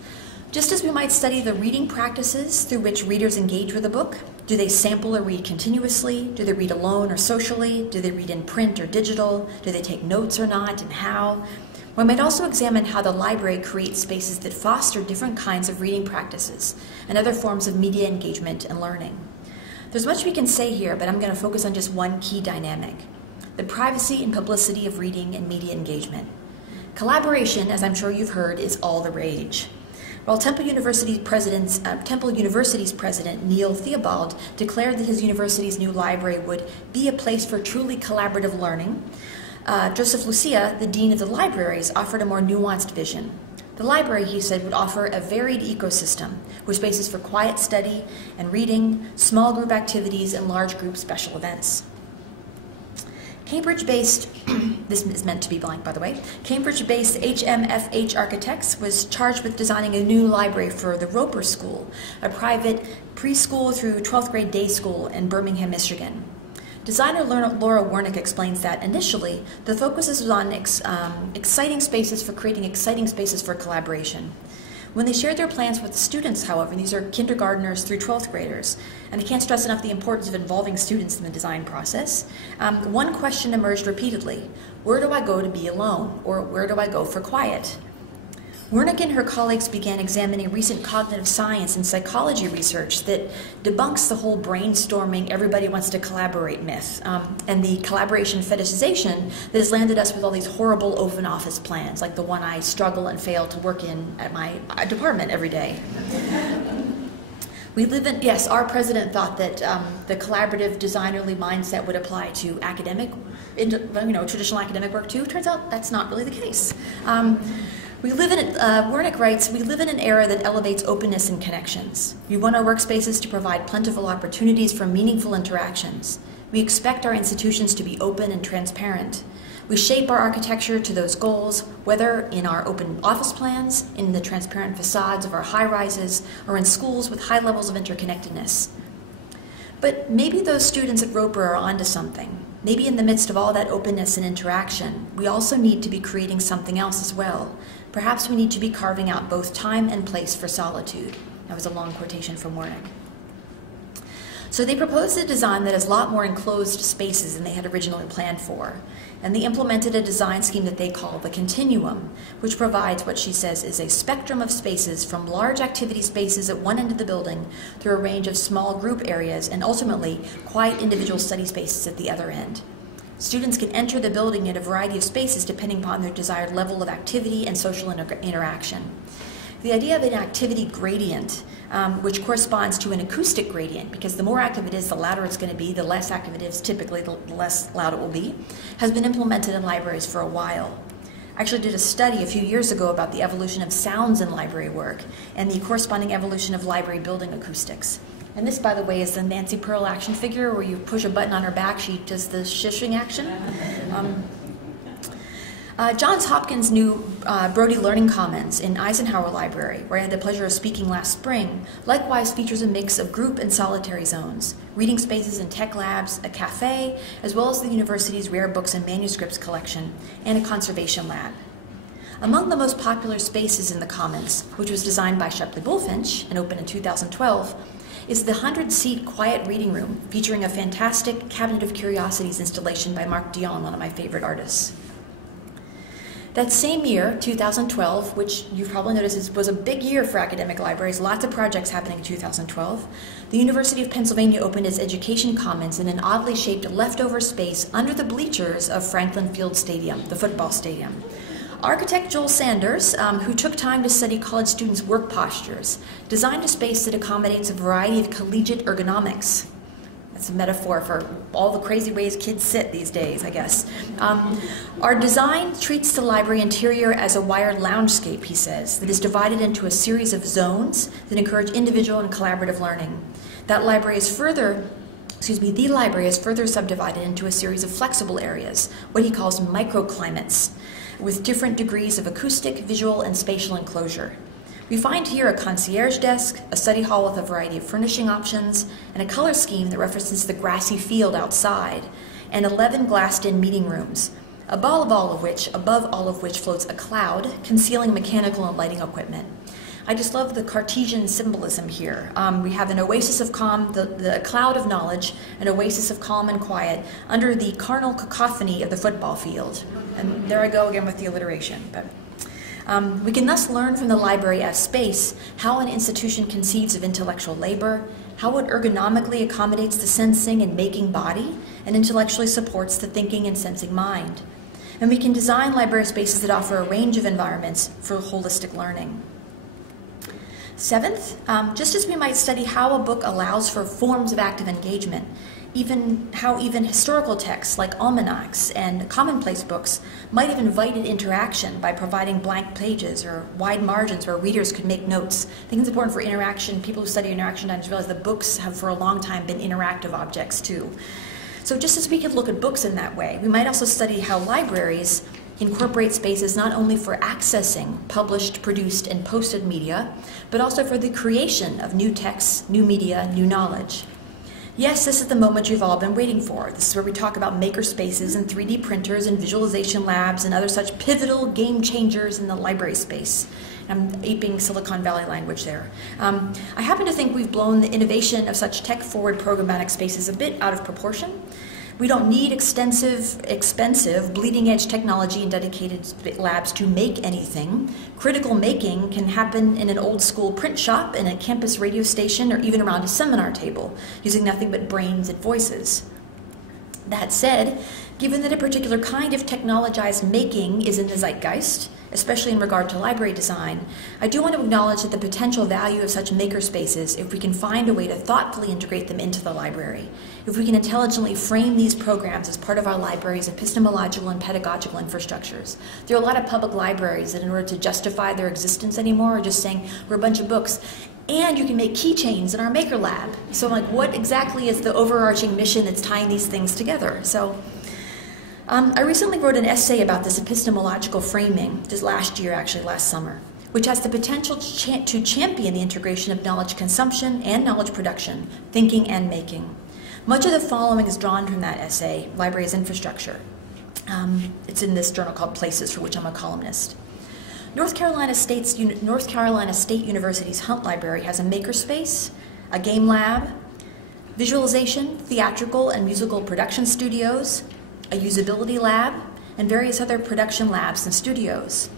just as we might study the reading practices through which readers engage with a book, do they sample or read continuously? Do they read alone or socially? Do they read in print or digital? Do they take notes or not, and how? One might also examine how the library creates spaces that foster different kinds of reading practices and other forms of media engagement and learning. There's much we can say here, but I'm going to focus on just one key dynamic: the privacy and publicity of reading and media engagement. Collaboration, as I'm sure you've heard, is all the rage. While Temple University's president Neil Theobald declared that his university's new library would be a place for truly collaborative learning, Joseph Lucia, the dean of the libraries, offered a more nuanced vision. The library, he said, would offer a varied ecosystem with spaces for quiet study and reading, small group activities, and large group special events. Cambridge-based, this is meant to be blank, by the way, Cambridge-based HMFH Architects was charged with designing a new library for the Roper School, a private preschool through 12th grade day school in Birmingham, Michigan. Designer Laura Wernick explains that initially, the focus was on creating exciting spaces for collaboration. When they shared their plans with the students, however, these are kindergartners through 12th graders, and I can't stress enough the importance of involving students in the design process, one question emerged repeatedly: where do I go to be alone? Or where do I go for quiet? Wernick and her colleagues began examining recent cognitive science and psychology research that debunks the whole brainstorming, everybody wants to collaborate myth, and the collaboration fetishization that has landed us with all these horrible open office plans, like the one I struggle and fail to work in at my department every day. We live in, yes, our president thought that the collaborative designerly mindset would apply to traditional academic work too. Turns out that's not really the case. Wernick writes, we live in an era that elevates openness and connections. We want our workspaces to provide plentiful opportunities for meaningful interactions. We expect our institutions to be open and transparent. We shape our architecture to those goals, whether in our open office plans, in the transparent facades of our high-rises, or in schools with high levels of interconnectedness. But maybe those students at Roper are onto something. Maybe in the midst of all that openness and interaction, we also need to be creating something else as well. Perhaps we need to be carving out both time and place for solitude. That was a long quotation from Wernick. So they proposed a design that has a lot more enclosed spaces than they had originally planned for. And they implemented a design scheme that they call the continuum, which provides what she says is a spectrum of spaces from large activity spaces at one end of the building through a range of small group areas and ultimately quiet individual study spaces at the other end. Students can enter the building in a variety of spaces depending upon their desired level of activity and social interaction. The idea of an activity gradient, which corresponds to an acoustic gradient, because the more active it is, the louder it's going to be, the less active it is, typically the less loud it will be, has been implemented in libraries for a while. I actually did a study a few years ago about the evolution of sounds in library work and the corresponding evolution of library building acoustics. And this, by the way, is the Nancy Pearl action figure where you push a button on her back, she does the shishing action. Johns Hopkins' new Brody Learning Commons in Eisenhower Library, where I had the pleasure of speaking last spring, likewise features a mix of group and solitary zones, reading spaces and tech labs, a cafe, as well as the university's rare books and manuscripts collection, and a conservation lab. Among the most popular spaces in the Commons, which was designed by Shepley Bulfinch and opened in 2012, is the 100-seat quiet reading room, featuring a fantastic Cabinet of Curiosities installation by Marc Dion, one of my favorite artists. That same year, 2012, which you've probably noticed was a big year for academic libraries, lots of projects happening in 2012, the University of Pennsylvania opened its Education Commons in an oddly shaped leftover space under the bleachers of Franklin Field Stadium, the football stadium. Architect Joel Sanders, who took time to study college students' work postures, designed a space that accommodates a variety of collegiate ergonomics. That's a metaphor for all the crazy ways kids sit these days, I guess. Our design treats the library interior as a wired loungescape, he says, that is divided into a series of zones that encourage individual and collaborative learning. The library is further subdivided into a series of flexible areas, what he calls microclimates, with different degrees of acoustic, visual, and spatial enclosure. We find here a concierge desk, a study hall with a variety of furnishing options, and a color scheme that references the grassy field outside, and 11 glassed-in meeting rooms, above all of which floats a cloud, concealing mechanical and lighting equipment. I just love the Cartesian symbolism here. We have an oasis of calm, the cloud of knowledge, an oasis of calm and quiet under the carnal cacophony of the football field. And there I go again with the alliteration. But we can thus learn from the library as space how an institution conceives of intellectual labor, how it ergonomically accommodates the sensing and making body, and intellectually supports the thinking and sensing mind. And we can design library spaces that offer a range of environments for holistic learning. Seventh, just as we might study how a book allows for forms of active engagement, how even historical texts like almanacs and commonplace books might have invited interaction by providing blank pages or wide margins where readers could make notes. I think it's important for interaction. People who study interaction times realize that books have for a long time been interactive objects too. So just as we could look at books in that way, we might also study how libraries incorporate spaces not only for accessing published, produced, and posted media, but also for the creation of new texts, new media, new knowledge. Yes, this is the moment you've all been waiting for. This is where we talk about maker spaces and 3D printers and visualization labs and other such pivotal game changers in the library space. I'm aping Silicon Valley language there. I happen to think we've blown the innovation of such tech-forward programmatic spaces a bit out of proportion. We don't need expensive, bleeding-edge technology and dedicated labs to make anything. Critical making can happen in an old-school print shop, in a campus radio station, or even around a seminar table, using nothing but brains and voices. That said, given that a particular kind of technologized making is in the zeitgeist, especially in regard to library design, I do want to acknowledge that the potential value of such maker spaces, if we can find a way to thoughtfully integrate them into the library, if we can intelligently frame these programs as part of our library's epistemological and pedagogical infrastructures. There are a lot of public libraries that in order to justify their existence anymore are just saying, we're a bunch of books, and you can make keychains in our maker lab. So I'm like, what exactly is the overarching mission that's tying these things together? So I recently wrote an essay about this epistemological framing, just last summer, which has the potential to champion the integration of knowledge consumption and knowledge production, thinking and making. Much of the following is drawn from that essay, Library as Infrastructure. It's in this journal called Places, for which I'm a columnist. North Carolina State University's Hunt Library has a makerspace, a game lab, visualization, theatrical and musical production studios, a usability lab, and various other production labs and studios.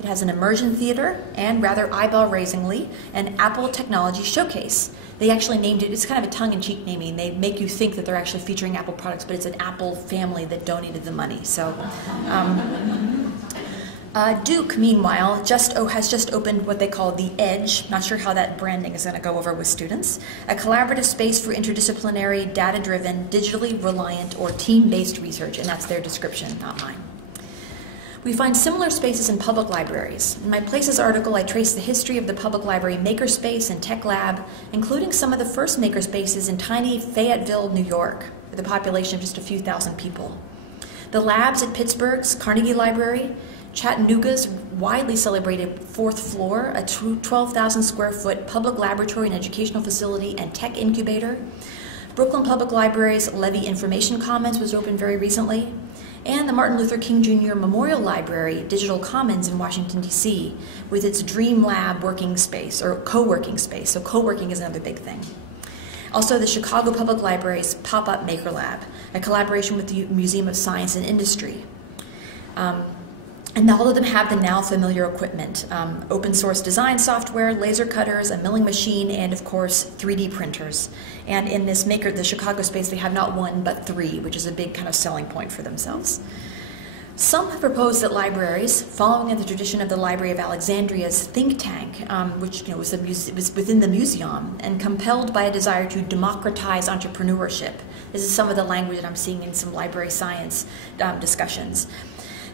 It has an immersion theater and, rather eyebrow-raisingly, an Apple Technology Showcase. They actually named it, it's kind of a tongue-in-cheek naming. They make you think that they're actually featuring Apple products, but it's an Apple family that donated the money. So, Duke, meanwhile, has just opened what they call The Edge. Not sure how that branding is going to go over with students. A collaborative space for interdisciplinary, data-driven, digitally reliant, or team-based research, and that's their description, not mine. We find similar spaces in public libraries. In my Places article, I trace the history of the public library makerspace and tech lab, including some of the first makerspaces in tiny Fayetteville, New York, with a population of just a few thousand people. The labs at Pittsburgh's Carnegie Library, Chattanooga's widely celebrated fourth floor, a 12,000 square foot public laboratory and educational facility and tech incubator. Brooklyn Public Library's Levy Information Commons was opened very recently. And the Martin Luther King Jr. Memorial Library, Digital Commons in Washington, D.C., with its Dream Lab working space, or co-working space. So co-working is another big thing. Also, the Chicago Public Library's Pop-Up Maker Lab, a collaboration with the Museum of Science and Industry. And all of them have the now familiar equipment, open source design software, laser cutters, a milling machine, and of course 3D printers. And in this the Chicago space, they have not one but three, which is a big kind of selling point for themselves. Some have proposed that libraries, following in the tradition of the Library of Alexandria's think tank, which was within the museum, and compelled by a desire to democratize entrepreneurship. This is some of the language that I'm seeing in some library science discussions.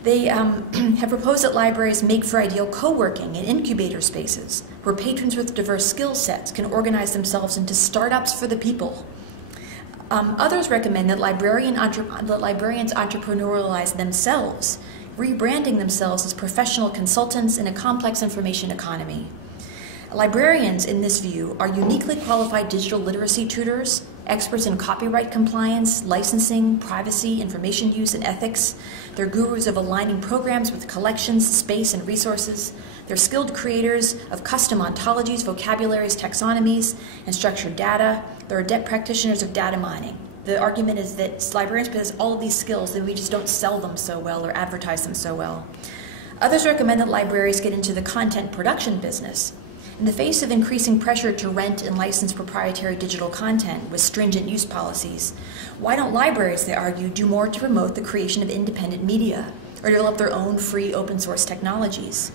They have proposed that libraries make for ideal co-working and incubator spaces where patrons with diverse skill sets can organize themselves into startups for the people. Others recommend that librarians entrepreneurialize themselves, rebranding themselves as professional consultants in a complex information economy. Librarians, in this view, are uniquely qualified digital literacy tutors, experts in copyright compliance, licensing, privacy, information use, and ethics. They're gurus of aligning programs with collections, space, and resources. They're skilled creators of custom ontologies, vocabularies, taxonomies, and structured data. They're adept practitioners of data mining. The argument is that librarians possess all of these skills and we just don't sell them so well or advertise them so well. Others recommend that libraries get into the content production business. In the face of increasing pressure to rent and license proprietary digital content with stringent use policies, why don't libraries, they argue, do more to promote the creation of independent media or develop their own free open source technologies?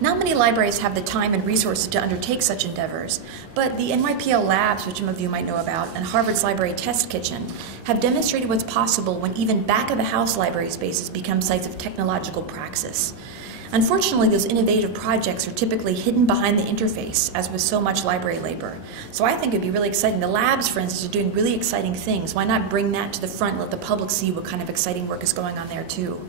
Not many libraries have the time and resources to undertake such endeavors, but the NYPL Labs, which some of you might know about, and Harvard's Library Test Kitchen have demonstrated what's possible when even back-of-the-house library spaces become sites of technological praxis. Unfortunately, those innovative projects are typically hidden behind the interface, as with so much library labor. So I think it'd be really exciting. The labs, for instance, are doing really exciting things. Why not bring that to the front and let the public see what kind of exciting work is going on there, too?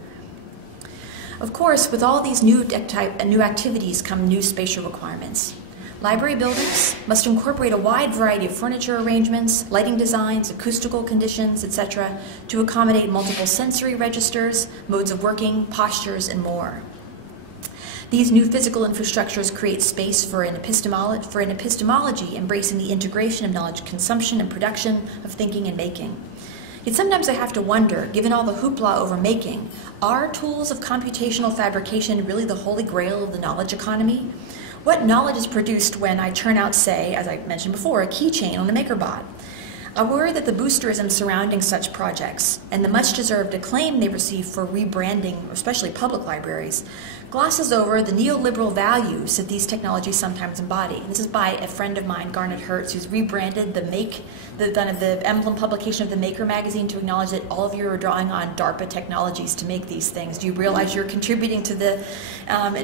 Of course, with all these new activities come new spatial requirements. Library buildings must incorporate a wide variety of furniture arrangements, lighting designs, acoustical conditions, etc., to accommodate multiple sensory registers, modes of working, postures, and more. These new physical infrastructures create space for an epistemology embracing the integration of knowledge consumption and production of thinking and making. Yet sometimes I have to wonder, given all the hoopla over making, are tools of computational fabrication really the holy grail of the knowledge economy? What knowledge is produced when I turn out, say, as I mentioned before, a keychain on a MakerBot? I worry that the boosterism surrounding such projects and the much-deserved acclaim they receive for rebranding, especially public libraries, glosses over the neoliberal values that these technologies sometimes embody. And this is by a friend of mine, Garnet Hertz, who's rebranded the emblem publication of the Maker magazine to acknowledge that all of you are drawing on DARPA technologies to make these things. Do you realize you're contributing to the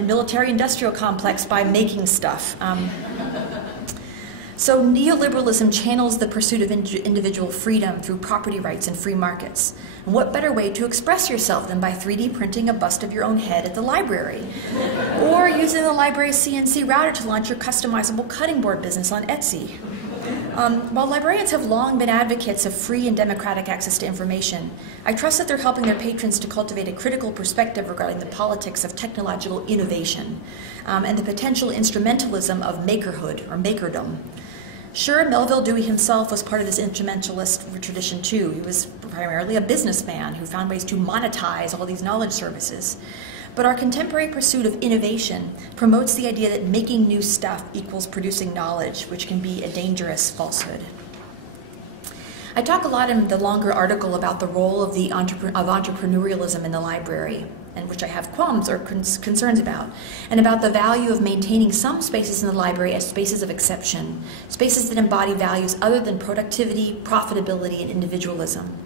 military-industrial complex by making stuff? So neoliberalism channels the pursuit of individual freedom through property rights and free markets. And what better way to express yourself than by 3D printing a bust of your own head at the library? Or using the library's CNC router to launch your customizable cutting board business on Etsy. While librarians have long been advocates of free and democratic access to information, I trust that they're helping their patrons to cultivate a critical perspective regarding the politics of technological innovation and the potential instrumentalism of makerhood or makerdom. Sure, Melville Dewey himself was part of this instrumentalist tradition too. He was primarily a businessman who found ways to monetize all these knowledge services. But our contemporary pursuit of innovation promotes the idea that making new stuff equals producing knowledge, which can be a dangerous falsehood. I talk a lot in the longer article about the role of entrepreneurialism in the library, and which I have qualms or concerns about, and about the value of maintaining some spaces in the library as spaces of exception, spaces that embody values other than productivity, profitability, and individualism.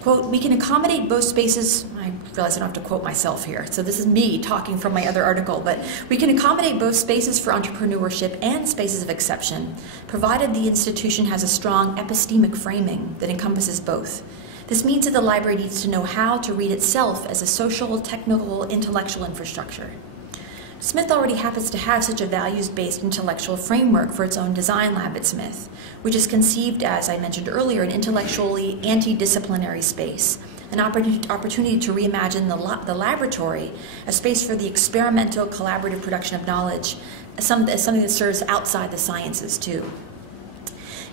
Quote, we can accommodate both spaces, I realize I don't have to quote myself here, so this is me talking from my other article, but we can accommodate both spaces for entrepreneurship and spaces of exception, provided the institution has a strong epistemic framing that encompasses both. This means that the library needs to know how to read itself as a social, technical, intellectual infrastructure. Smith already happens to have such a values-based intellectual framework for its own design lab at Smith, which is conceived as, I mentioned earlier, an intellectually anti-disciplinary space, an opportunity to reimagine the laboratory, a space for the experimental, collaborative production of knowledge, as something that serves outside the sciences too.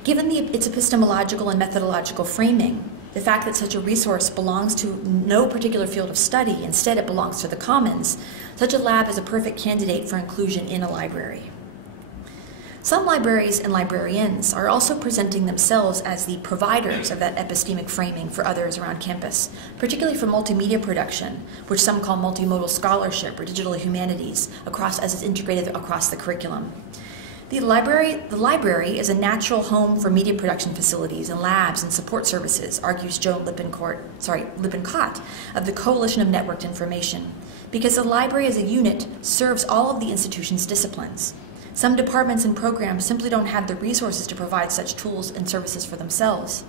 Given its epistemological and methodological framing, the fact that such a resource belongs to no particular field of study, instead it belongs to the commons, such a lab is a perfect candidate for inclusion in a library. Some libraries and librarians are also presenting themselves as the providers of that epistemic framing for others around campus, particularly for multimedia production, which some call multimodal scholarship or digital humanities, as it's integrated across the curriculum. The library is a natural home for media production facilities and labs and support services, argues Joan Lippincott of the Coalition of Networked Information, because the library as a unit serves all of the institution's disciplines. Some departments and programs simply don't have the resources to provide such tools and services for themselves.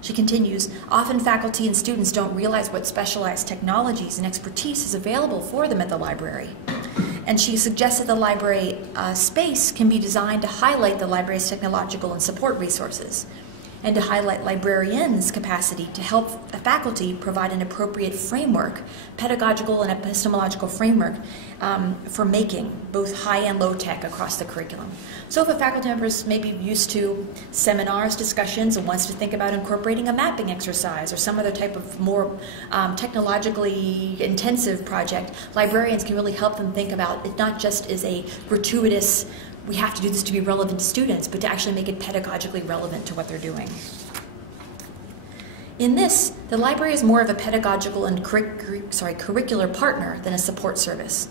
She continues, often faculty and students don't realize what specialized technologies and expertise is available for them at the library. And she suggests that the library space can be designed to highlight the library's technological and support resources. and to highlight librarians' capacity to help faculty provide an appropriate framework, pedagogical and epistemological framework for making both high and low tech across the curriculum. So if a faculty member is maybe used to seminars, discussions, and wants to think about incorporating a mapping exercise or some other type of more technologically intensive project, librarians can really help them think about it not just as a gratuitous, we have to do this to be relevant to students, but to actually make it pedagogically relevant to what they're doing. In this, the library is more of a pedagogical and curricular partner than a support service.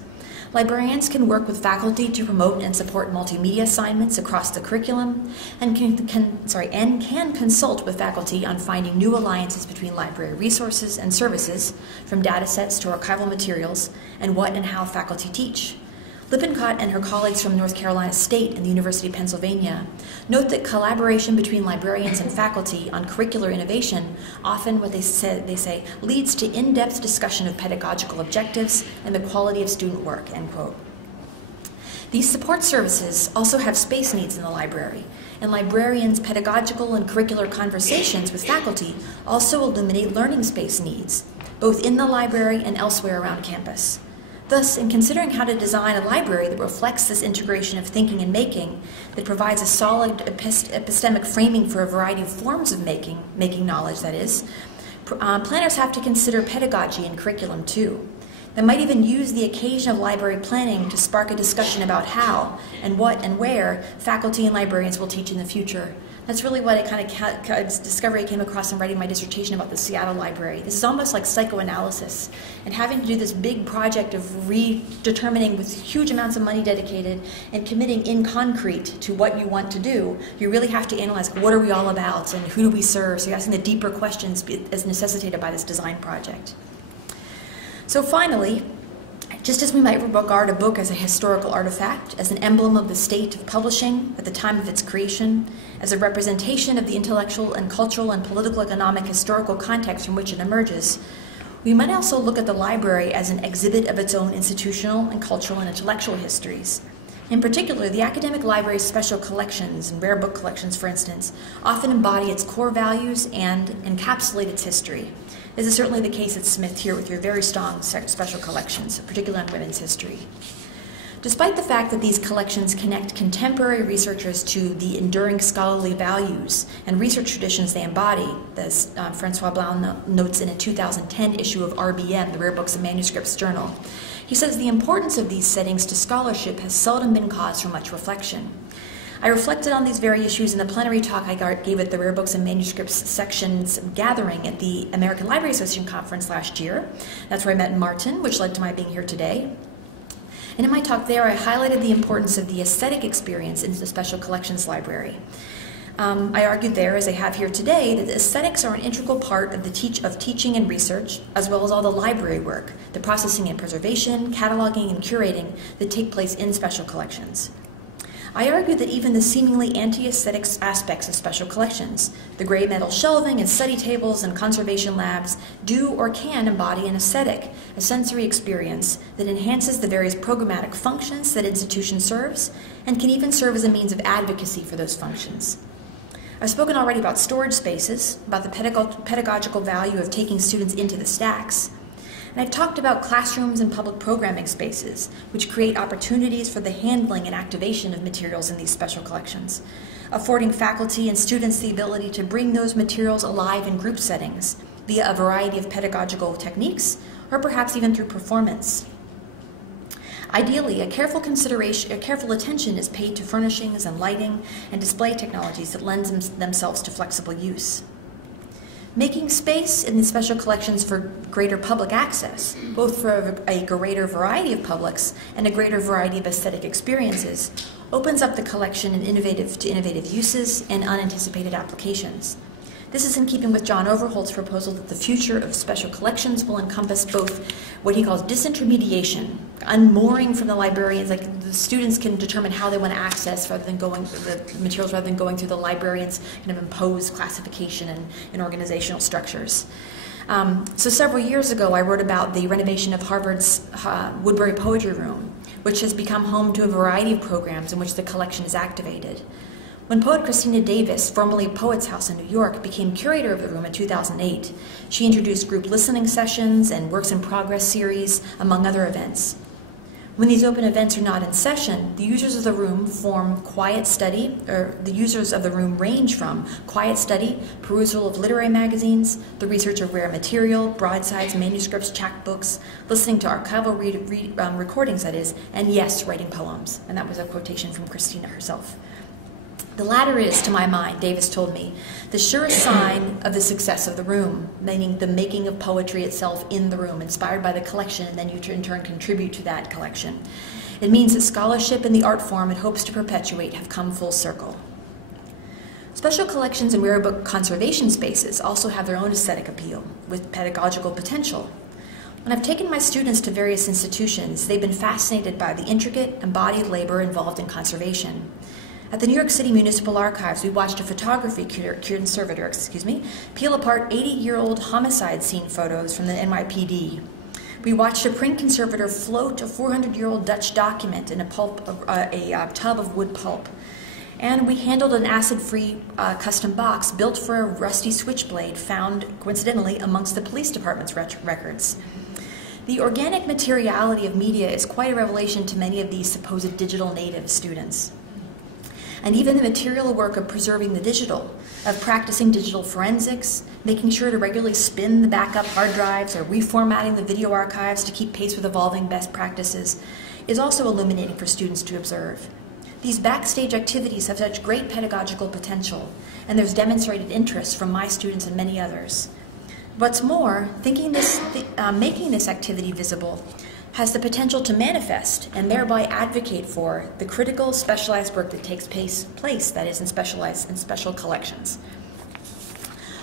Librarians can work with faculty to promote and support multimedia assignments across the curriculum and can consult with faculty on finding new alliances between library resources and services, from data sets to archival materials, and what and how faculty teach. Lippincott and her colleagues from North Carolina State and the University of Pennsylvania note that collaboration between librarians and faculty on curricular innovation often, what they say, leads to in-depth discussion of pedagogical objectives and the quality of student work, end quote. These support services also have space needs in the library, and librarians' pedagogical and curricular conversations with faculty also illuminate learning space needs, both in the library and elsewhere around campus. Thus, in considering how to design a library that reflects this integration of thinking and making, that provides a solid epistemic framing for a variety of forms of making knowledge, that is, planners have to consider pedagogy and curriculum too. They might even use the occasion of library planning to spark a discussion about how and what and where faculty and librarians will teach in the future. That's really what discovery I came across in writing my dissertation about the Seattle Library. This is almost like psychoanalysis, and having to do this big project of redetermining with huge amounts of money dedicated and committing in concrete to what you want to do. You really have to analyze what are we all about and who do we serve. So you're asking the deeper questions as necessitated by this design project. So finally, just as we might regard a book as a historical artifact, as an emblem of the state of publishing at the time of its creation, as a representation of the intellectual and cultural and political, economic, historical context from which it emerges, we might also look at the library as an exhibit of its own institutional and cultural and intellectual histories. In particular, the academic library's special collections and rare book collections, for instance, often embody its core values and encapsulate its history. This is certainly the case at Smith here with your very strong special collections, particularly on women's history. Despite the fact that these collections connect contemporary researchers to the enduring scholarly values and research traditions they embody, as Francois Blau notes in a 2010 issue of RBM, the Rare Books and Manuscripts Journal, he says the importance of these settings to scholarship has seldom been cause for much reflection. I reflected on these very issues in the plenary talk I gave at the Rare Books and Manuscripts sections gathering at the American Library Association conference last year. That's where I met Martin, which led to my being here today. And in my talk there, I highlighted the importance of the aesthetic experience in the Special Collections Library. I argued there, as I have here today, that the aesthetics are an integral part of teaching and research, as well as all the library work, the processing and preservation, cataloging, and curating that take place in special collections. I argued that even the seemingly anti-aesthetic aspects of special collections, the gray metal shelving and study tables and conservation labs, do or can embody an aesthetic, a sensory experience that enhances the various programmatic functions that institution serves and can even serve as a means of advocacy for those functions. I've spoken already about storage spaces, about the pedagogical value of taking students into the stacks. And I've talked about classrooms and public programming spaces, which create opportunities for the handling and activation of materials in these special collections, affording faculty and students the ability to bring those materials alive in group settings via a variety of pedagogical techniques, or perhaps even through performance. Ideally, a careful attention is paid to furnishings and lighting and display technologies that lend themselves to flexible use. Making space in the special collections for greater public access, both for a greater variety of publics and a greater variety of aesthetic experiences, opens up the collection to innovative uses and unanticipated applications. This is in keeping with John Overholt's proposal that the future of special collections will encompass both what he calls disintermediation, unmooring from the librarians, like the students can determine how they want to access rather than going through the materials, rather than going through the librarians' kind of imposed classification and organizational structures. So several years ago, I wrote about the renovation of Harvard's Woodbury Poetry Room, which has become home to a variety of programs in which the collection is activated. When poet Christina Davis, formerly of Poets House in New York, became curator of the room in 2008, she introduced group listening sessions and works in progress series, among other events. When these open events are not in session, the users of the room range from quiet study, perusal of literary magazines, the research of rare material, broadsides, manuscripts, chapbooks, listening to archival recordings, that is, and yes, writing poems. And that was a quotation from Christina herself. The latter is, to my mind, Davis told me, the surest sign of the success of the room, meaning the making of poetry itself in the room, inspired by the collection, and then you in turn contribute to that collection. It means that scholarship and the art form it hopes to perpetuate have come full circle. Special collections and rare book conservation spaces also have their own aesthetic appeal, with pedagogical potential. When I've taken my students to various institutions, they've been fascinated by the intricate, embodied labor involved in conservation. At the New York City Municipal Archives, we watched a photography conservator, peel apart 80-year-old homicide scene photos from the NYPD. We watched a print conservator float a 400-year-old Dutch document in a tub of wood pulp. And we handled an acid-free custom box built for a rusty switchblade found, coincidentally, amongst the police department's records. The organic materiality of media is quite a revelation to many of these supposed digital native students. And even the material work of preserving the digital, of practicing digital forensics, making sure to regularly spin the backup hard drives, or reformatting the video archives to keep pace with evolving best practices, is also illuminating for students to observe. These backstage activities have such great pedagogical potential, and there's demonstrated interest from my students and many others. What's more, making this activity visible has the potential to manifest and thereby advocate for the critical specialized work that takes place, that is, in special collections.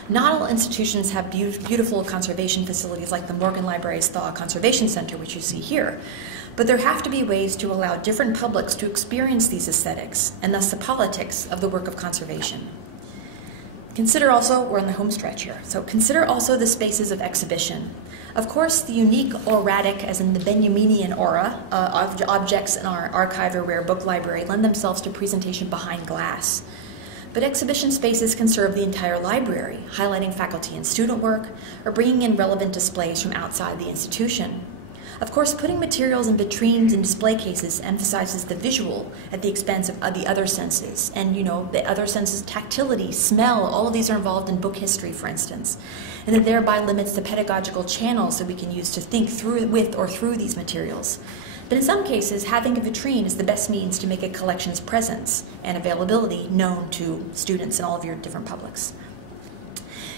Not all institutions have beautiful conservation facilities like the Morgan Library's Thaw Conservation Center, which you see here, but there have to be ways to allow different publics to experience these aesthetics and thus the politics of the work of conservation. Consider also, we're on the home stretch here, so consider also the spaces of exhibition. Of course, the unique auratic, as in the Benjaminian aura, objects in our archive or rare book library lend themselves to presentation behind glass. But exhibition spaces can serve the entire library, highlighting faculty and student work, or bringing in relevant displays from outside the institution. Of course, putting materials in vitrines and display cases emphasizes the visual at the expense of the other senses. And the other senses, tactility, smell, all of these are involved in book history, for instance. And that thereby limits the pedagogical channels that we can use to think through with or through these materials. But in some cases, having a vitrine is the best means to make a collection's presence and availability known to students and all of your different publics.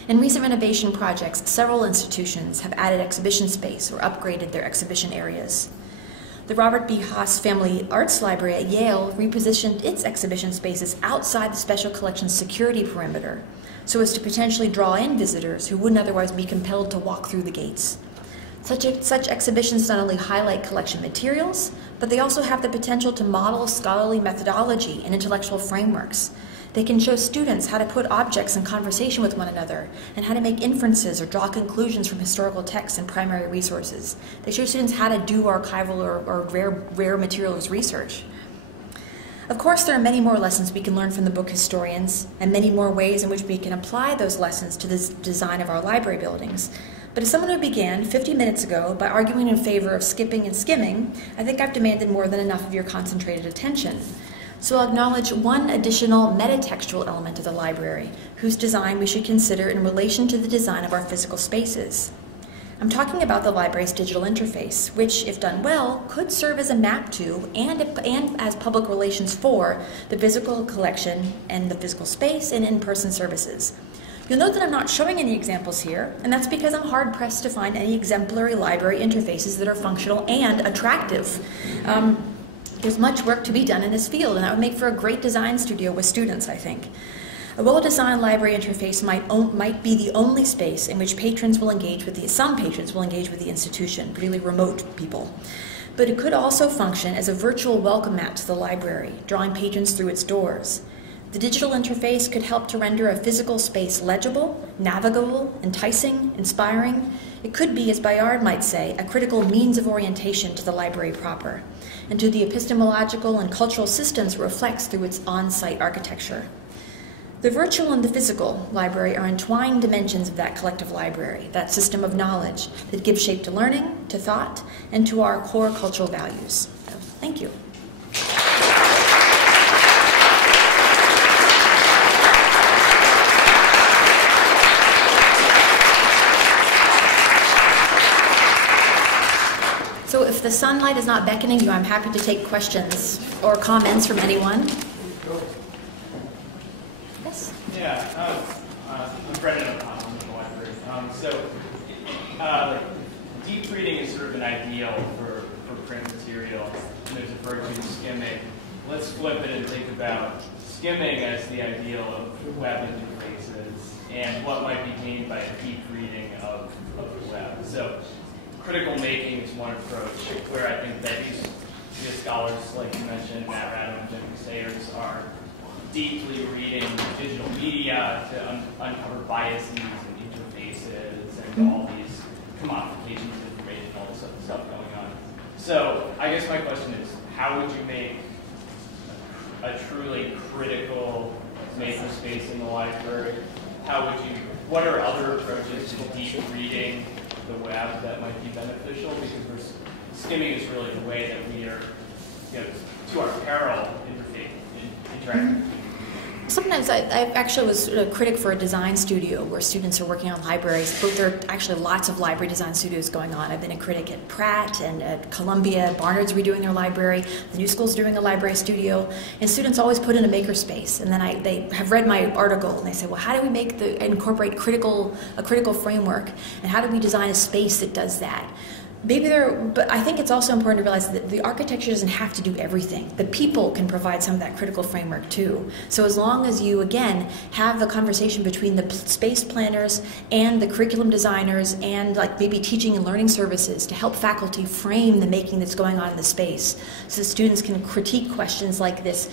In recent renovation projects, several institutions have added exhibition space or upgraded their exhibition areas. The Robert B. Haas Family Arts Library at Yale repositioned its exhibition spaces outside the special collections security perimeter so as to potentially draw in visitors who wouldn't otherwise be compelled to walk through the gates. Such exhibitions not only highlight collection materials, but they also have the potential to model scholarly methodology and intellectual frameworks. They can show students how to put objects in conversation with one another and how to make inferences or draw conclusions from historical texts and primary resources. They show students how to do archival or rare materials research. Of course, there are many more lessons we can learn from the book historians and many more ways in which we can apply those lessons to the design of our library buildings. But as someone who began 50 minutes ago by arguing in favor of skipping and skimming, I think I've demanded more than enough of your concentrated attention. So I'll acknowledge one additional metatextual element of the library, whose design we should consider in relation to the design of our physical spaces. I'm talking about the library's digital interface, which, if done well, could serve as a map to and as public relations for the physical collection and the physical space and in-person services. You'll note that I'm not showing any examples here, and that's because I'm hard-pressed to find any exemplary library interfaces that are functional and attractive. There's much work to be done in this field, and that would make for a great design studio with students, I think. A well-designed library interface might be the only space in which some patrons will engage with the institution, particularly remote people. But it could also function as a virtual welcome mat to the library, drawing patrons through its doors. The digital interface could help to render a physical space legible, navigable, enticing, inspiring. It could be, as Bayard might say, a critical means of orientation to the library proper, and to the epistemological and cultural systems it reflects through its on-site architecture. The virtual and the physical library are entwined dimensions of that collective library, that system of knowledge that gives shape to learning, to thought, and to our core cultural values. So, thank you. So if the sunlight is not beckoning you, I'm happy to take questions or comments from anyone. Yes? Yeah, I'm Brendan O'Connell in the library. Deep reading is sort of an ideal for print material. And there's a virtue in skimming. Let's flip it and think about skimming as the ideal of web interfaces and what might be gained by a deep reading of the web. So critical making is one approach where I think that these scholars, like you mentioned, Matt Radham and Jim Sayers, are deeply reading digital media to uncover biases and interfaces and all these commodifications of information, all this other stuff going on. So I guess my question is, how would you make a truly critical makerspace in the library? What are other approaches to deep reading the web that might be beneficial? Because skimming is really the way that we are, to our peril, interacting. Sometimes I actually was a critic for a design studio where students are working on libraries. There are actually lots of library design studios going on. I've been a critic at Pratt and at Columbia. Barnard's redoing their library. The New School's doing a library studio. And students always put in a makerspace. And then they have read my article and they say, well, how do we incorporate a critical framework? And how do we design a space that does that? But I think it's also important to realize that the architecture doesn't have to do everything. The people can provide some of that critical framework too. So as long as you, again, have the conversation between the space planners and the curriculum designers and maybe teaching and learning services to help faculty frame the making that's going on in the space, so the students can critique questions like this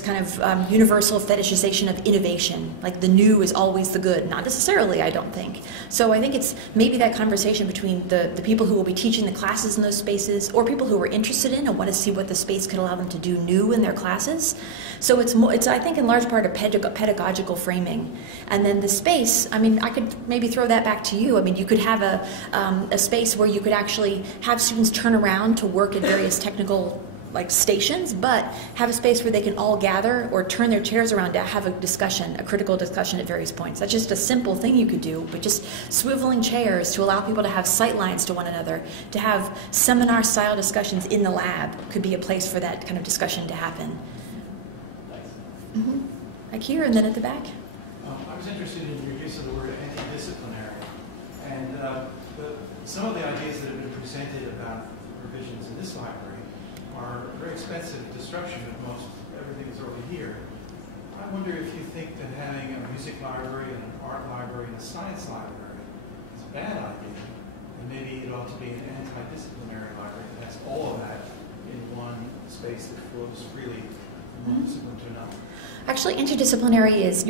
kind of universal fetishization of innovation, like the new is always the good. Not necessarily, I don't think. So I think it's maybe that conversation between the people who will be teaching the classes in those spaces, or people who are interested in and want to see what the space could allow them to do new in their classes. So it's I think in large part a pedagogical framing. And then the space, I mean, I could maybe throw that back to you. I mean, you could have a space where you could actually have students turn around to work at various technical stations, but have a space where they can all gather or turn their chairs around to have a critical discussion at various points. That's just a simple thing you could do, but just swiveling chairs to allow people to have sight lines to one another, to have seminar-style discussions in the lab could be a place for that kind of discussion to happen. Mm-hmm. Like here and then at the back. I was interested in your use of the word anti-disciplinary, and some of the ideas that have been presented about revisions in this library are very expensive destruction of most everything that's over here. I wonder if you think that having a music library and an art library and a science library is a bad idea, and maybe it ought to be an anti-disciplinary library that has all of that in one space that flows freely from one discipline to another. Actually, interdisciplinary is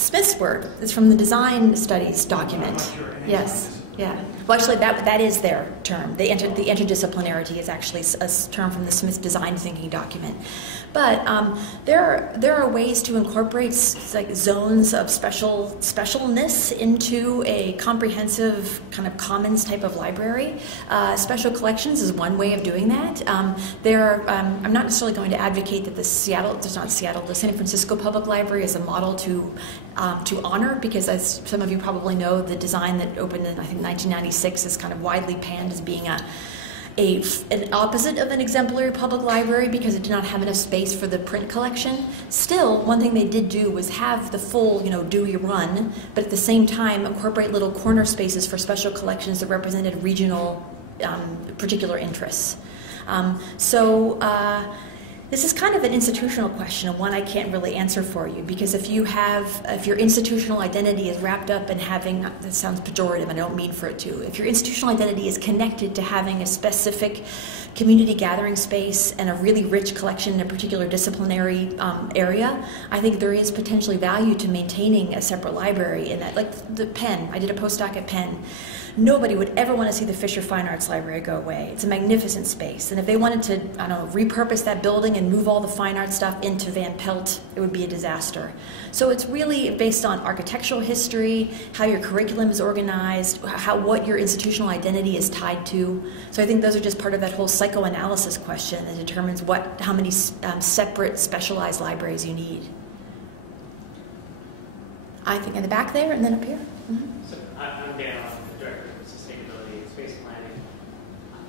Smith's word. It's from the design studies document. Yes. Yeah. Well, actually, that is their term. The interdisciplinarity is actually a term from the Smith design thinking document. But there are ways to incorporate zones of specialness into a comprehensive kind of commons type of library. Special collections is one way of doing that. I'm not necessarily going to advocate that the San Francisco Public Library is a model to honor, because as some of you probably know, the design that opened in, I think, 1996 is kind of widely panned as being an opposite of an exemplary public library because it did not have enough space for the print collection. Still, one thing they did do was have the full, Dewey Run, but at the same time incorporate little corner spaces for special collections that represented regional particular interests. This is kind of an institutional question, and one I can't really answer for you, because if your institutional identity is wrapped up in having, that sounds pejorative and I don't mean for it to, if your institutional identity is connected to having a specific community gathering space and a really rich collection in a particular disciplinary area, I think there is potentially value to maintaining a separate library in that. Like the Penn, I did a postdoc at Penn. Nobody would ever want to see the Fisher Fine Arts Library go away. It's a magnificent space. And if they wanted to, I don't know, repurpose that building and move all the fine art stuff into Van Pelt, it would be a disaster. So it's really based on architectural history, how your curriculum is organized, what your institutional identity is tied to. So I think those are just part of that whole psychoanalysis question that determines how many separate specialized libraries you need. I think in the back there and then up here. Mm-hmm. So I'm Dan, Director of Sustainability and Space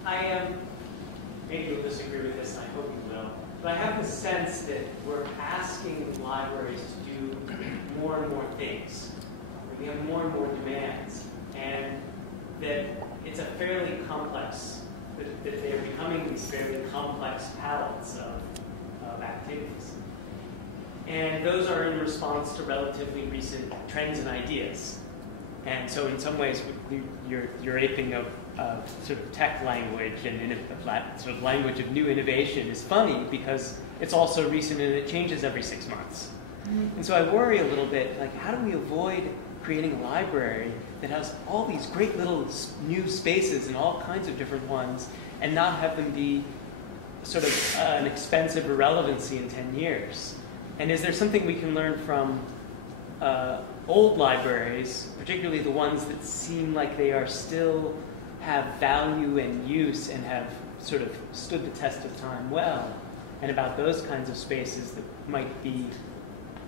Planning. Maybe you'll disagree with this, and I hope you will, but I have the sense that we're asking libraries to do more and more things. We have more and more demands, and that it's a fairly complex, that they're becoming these fairly complex palettes of activities. And those are in response to relatively recent trends and ideas. And so in some ways, your aping of sort of tech language and sort of language of new innovation is funny because it's also recent and it changes every 6 months. Mm-hmm. And so I worry a little bit, like, how do we avoid creating a library that has all these great little new spaces and all kinds of different ones and not have them be sort of an expensive irrelevancy in 10 years? And is there something we can learn from old libraries, particularly the ones that seem like they are still have value and use and have sort of stood the test of time well, and about those kinds of spaces that might be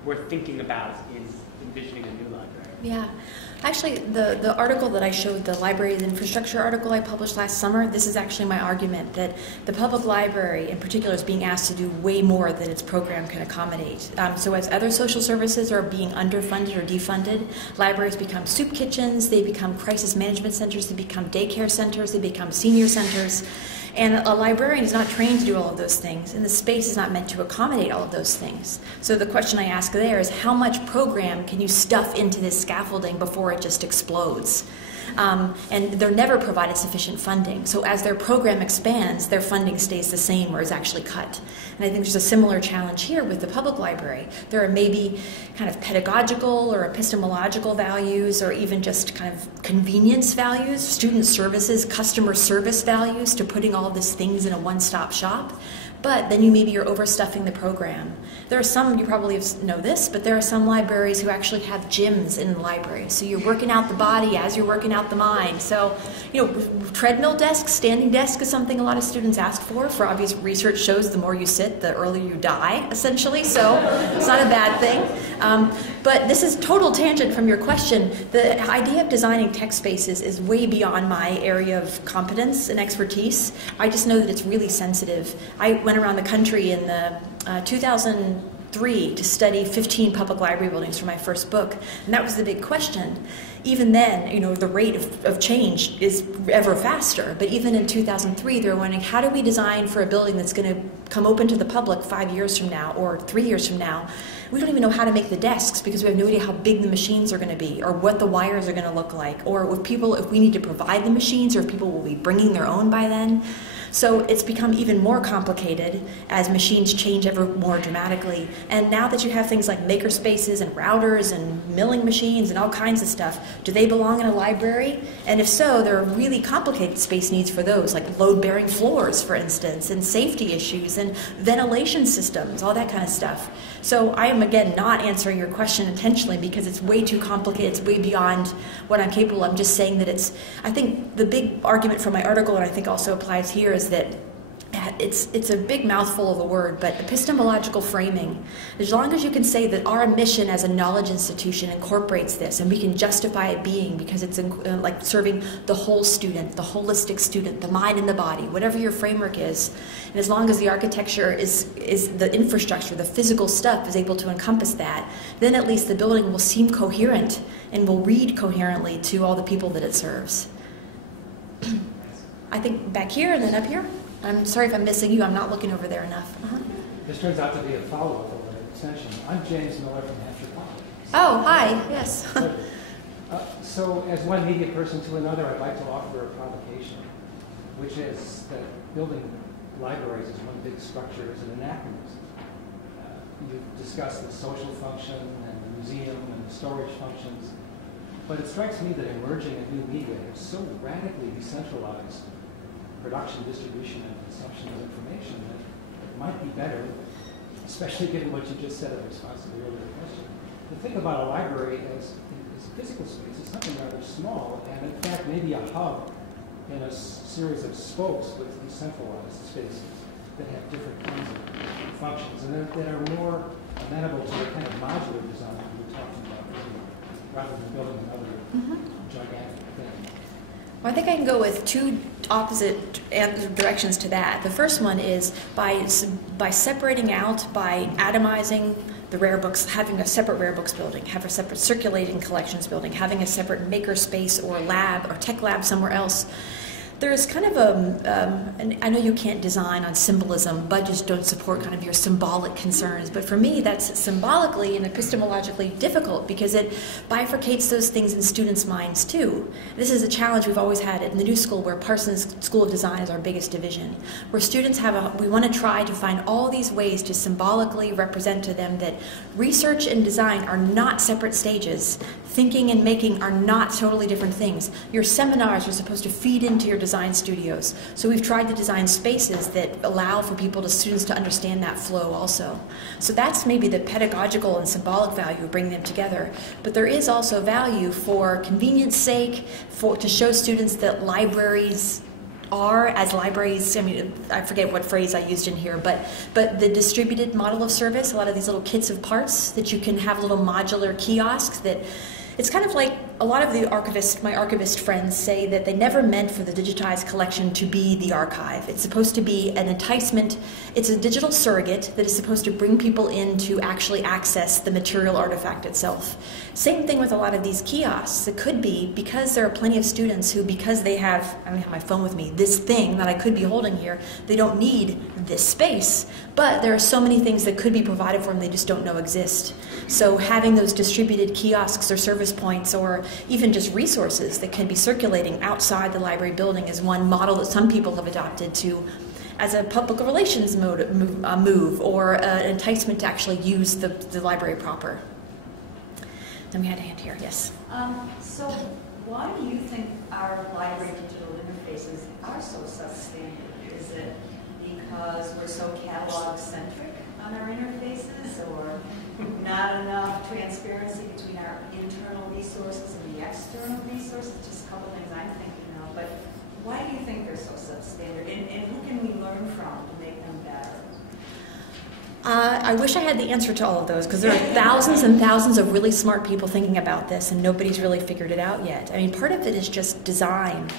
worth thinking about in envisioning a new library? Yeah. Actually, the article that I showed, the library infrastructure article I published last summer, this is actually my argument, that the public library in particular is being asked to do way more than its program can accommodate. So as other social services are being underfunded or defunded, libraries become soup kitchens, they become crisis management centers, they become daycare centers, they become senior centers. And a librarian is not trained to do all of those things, and the space is not meant to accommodate all of those things. So the question I ask there is, how much program can you stuff into this scaffolding before it just explodes? And they're never provided sufficient funding. So as their program expands, their funding stays the same or is actually cut. And I think there's a similar challenge here with the public library. There are maybe kind of pedagogical or epistemological values, or even just kind of convenience values, student services, customer service values to putting all of these things in a one-stop shop. But then you're overstuffing the program. There are some, you probably know this, but there are some libraries who actually have gyms in the library. So you're working out the body as you're working out the mind. So, treadmill desk, standing desk is something a lot of students ask for. For obvious research shows the more you sit, the earlier you die, essentially. So it's not a bad thing. But this is total tangent from your question. The idea of designing tech spaces is way beyond my area of competence and expertise. I just know that it's really sensitive. I went around the country in the 2003 to study 15 public library buildings for my first book, and that was the big question. Even then, the rate of change is ever faster, but even in 2003 they were wondering, how do we design for a building that's going to come open to the public 5 years from now or 3 years from now? We don't even know how to make the desks because we have no idea how big the machines are going to be or what the wires are going to look like, or if we need to provide the machines, or if people will be bringing their own by then. So it's become even more complicated as machines change ever more dramatically. And now that you have things like maker spaces and routers and milling machines and all kinds of stuff, do they belong in a library? And if so, there are really complicated space needs for those, like load-bearing floors, for instance, and safety issues and ventilation systems, all that kind of stuff. So I am, again, not answering your question intentionally because it's way too complicated. It's way beyond what I'm capable of. I'm just saying that I think the big argument from my article, and I think also applies here, is that it's a big mouthful of a word, but epistemological framing. As long as you can say that our mission as a knowledge institution incorporates this, and we can justify it being because it's like serving the whole student, the holistic student, the mind and the body, whatever your framework is, and as long as the architecture is the infrastructure, the physical stuff is able to encompass that, then at least the building will seem coherent and will read coherently to all the people that it serves. I think back here and then up here. I'm sorry if I'm missing you. I'm not looking over there enough. This turns out to be a follow-up of an extension. I'm James Miller from Hampshire College. Oh, hi, yes. So as one media person to another, I'd like to offer a provocation, which is that building libraries as one big structure is an anachronism. You've discussed the social function and the museum and the storage functions, but it strikes me that emerging and new media have so radically decentralized production, distribution, and consumption of information that it might be better, especially given what you just said in response to the earlier question, to think about a library as a physical space, as something rather small, and in fact maybe a hub in a series of spokes with decentralized spaces that have different kinds of functions and that are more amenable to the kind of modular design we were talking about earlier, rather than building another gigantic thing. Well, I think I can go with two opposite directions to that. The first one is by separating out, by atomizing the rare books, having a separate rare books building, have a separate circulating collections building, having a separate maker space or lab or tech lab somewhere else. There's kind of and I know you can't design on symbolism, budgets don't support kind of your symbolic concerns, but for me that's symbolically and epistemologically difficult because it bifurcates those things in students' minds too. This is a challenge we've always had in the New School, where Parsons School of Design is our biggest division, where students we want to try to find all these ways to symbolically represent to them that research and design are not separate stages. Thinking and making are not totally different things. Your seminars are supposed to feed into your design studios. So we've tried to design spaces that allow for students to understand that flow also. So that's maybe the pedagogical and symbolic value of bringing them together. But there is also value for convenience sake, to show students that libraries are, as libraries, I mean, I forget what phrase I used in here, but the distributed model of service, a lot of these little kits of parts that you can have little modular kiosks that, it's kind of like a lot of my archivist friends say that they never meant for the digitized collection to be the archive. It's supposed to be an enticement. It's a digital surrogate that is supposed to bring people in to actually access the material artifact itself. Same thing with a lot of these kiosks. It could be because there are plenty of students who, because they have, I don't have my phone with me, this thing that I could be holding here, they don't need this space. But there are so many things that could be provided for them they just don't know exist. So having those distributed kiosks or service points or even just resources that can be circulating outside the library building is one model that some people have adopted as a public relations move or an enticement to actually use the library proper. Then we had a hand here, yes. So why do you think our library digital interfaces are so substandard? Is it because we're so catalog-centric on our interfaces, or not enough transparency between our internal resources and the external resources? Just a couple things I'm thinking of. But why do you think they're so substandard? And who can we learn from to make them better? I wish I had the answer to all of those, because there are thousands and thousands of really smart people thinking about this, and nobody's really figured it out yet. I mean, part of it is just design.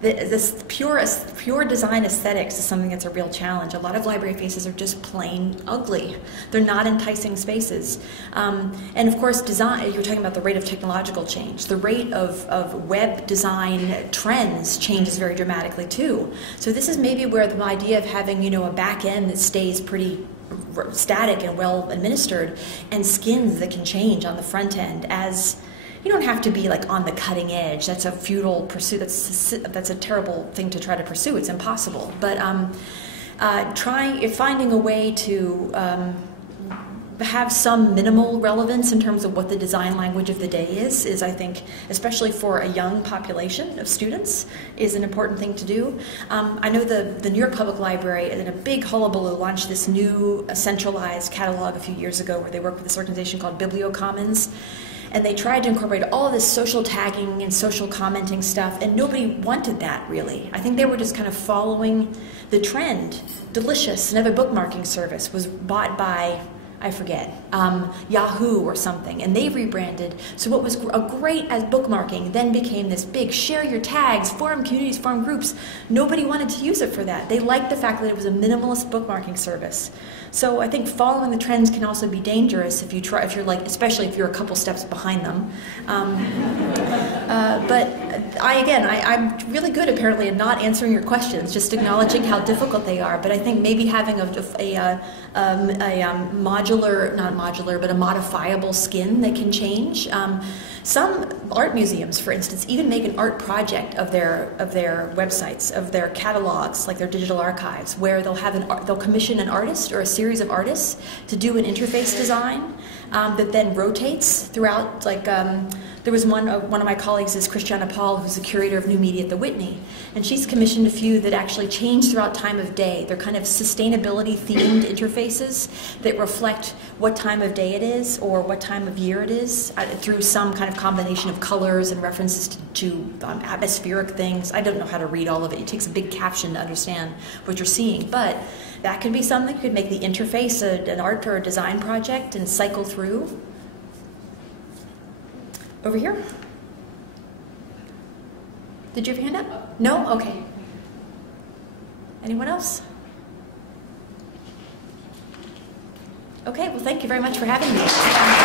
This pure design aesthetics is something that's a real challenge. A lot of library faces are just plain ugly. They're not enticing spaces. And of course, design, you're talking about the rate of technological change. The rate of web design trends changes very dramatically too. So this is maybe where the idea of having, a back end that stays pretty static and well administered, and skins that can change on the front end. As you don't have to be like on the cutting edge. That's a futile pursuit. That's a terrible thing to try to pursue. It's impossible. But finding a way to have some minimal relevance in terms of what the design language of the day is I think, especially for a young population of students, is an important thing to do. I know the New York Public Library, in a big hullabaloo, launched this new centralized catalog a few years ago where they worked with this organization called BiblioCommons. And they tried to incorporate all this social tagging and social commenting stuff, and nobody wanted that, really. I think they were just kind of following the trend. Delicious, another bookmarking service, was bought by, I forget, Yahoo or something, and they've rebranded. So what was great as bookmarking then became this big share your tags, form communities, form groups. Nobody wanted to use it for that. They liked the fact that it was a minimalist bookmarking service. So I think following the trends can also be dangerous if you're like, especially if you're a couple steps behind them. But I'm really good apparently at not answering your questions, just acknowledging how difficult they are. But I think maybe having a modifiable skin that can change. Some art museums, for instance, even make an art project of their websites, of their catalogs, like their digital archives, where they'll commission an artist or a series of artists to do an interface design that then rotates throughout. Like there was one of my colleagues is Christiana Paul, who's the curator of new media at the Whitney, and she's commissioned a few that actually change throughout time of day. They're kind of sustainability themed interfaces that reflect what time of day it is or what time of year it is through some kind of combination of colors and references to atmospheric things. I don't know how to read all of it. It takes a big caption to understand what you're seeing, but that could be something. You could make the interface an art or a design project and cycle through. Over here? Did you have your hand up? No? Okay. Anyone else? Okay, well, thank you very much for having me.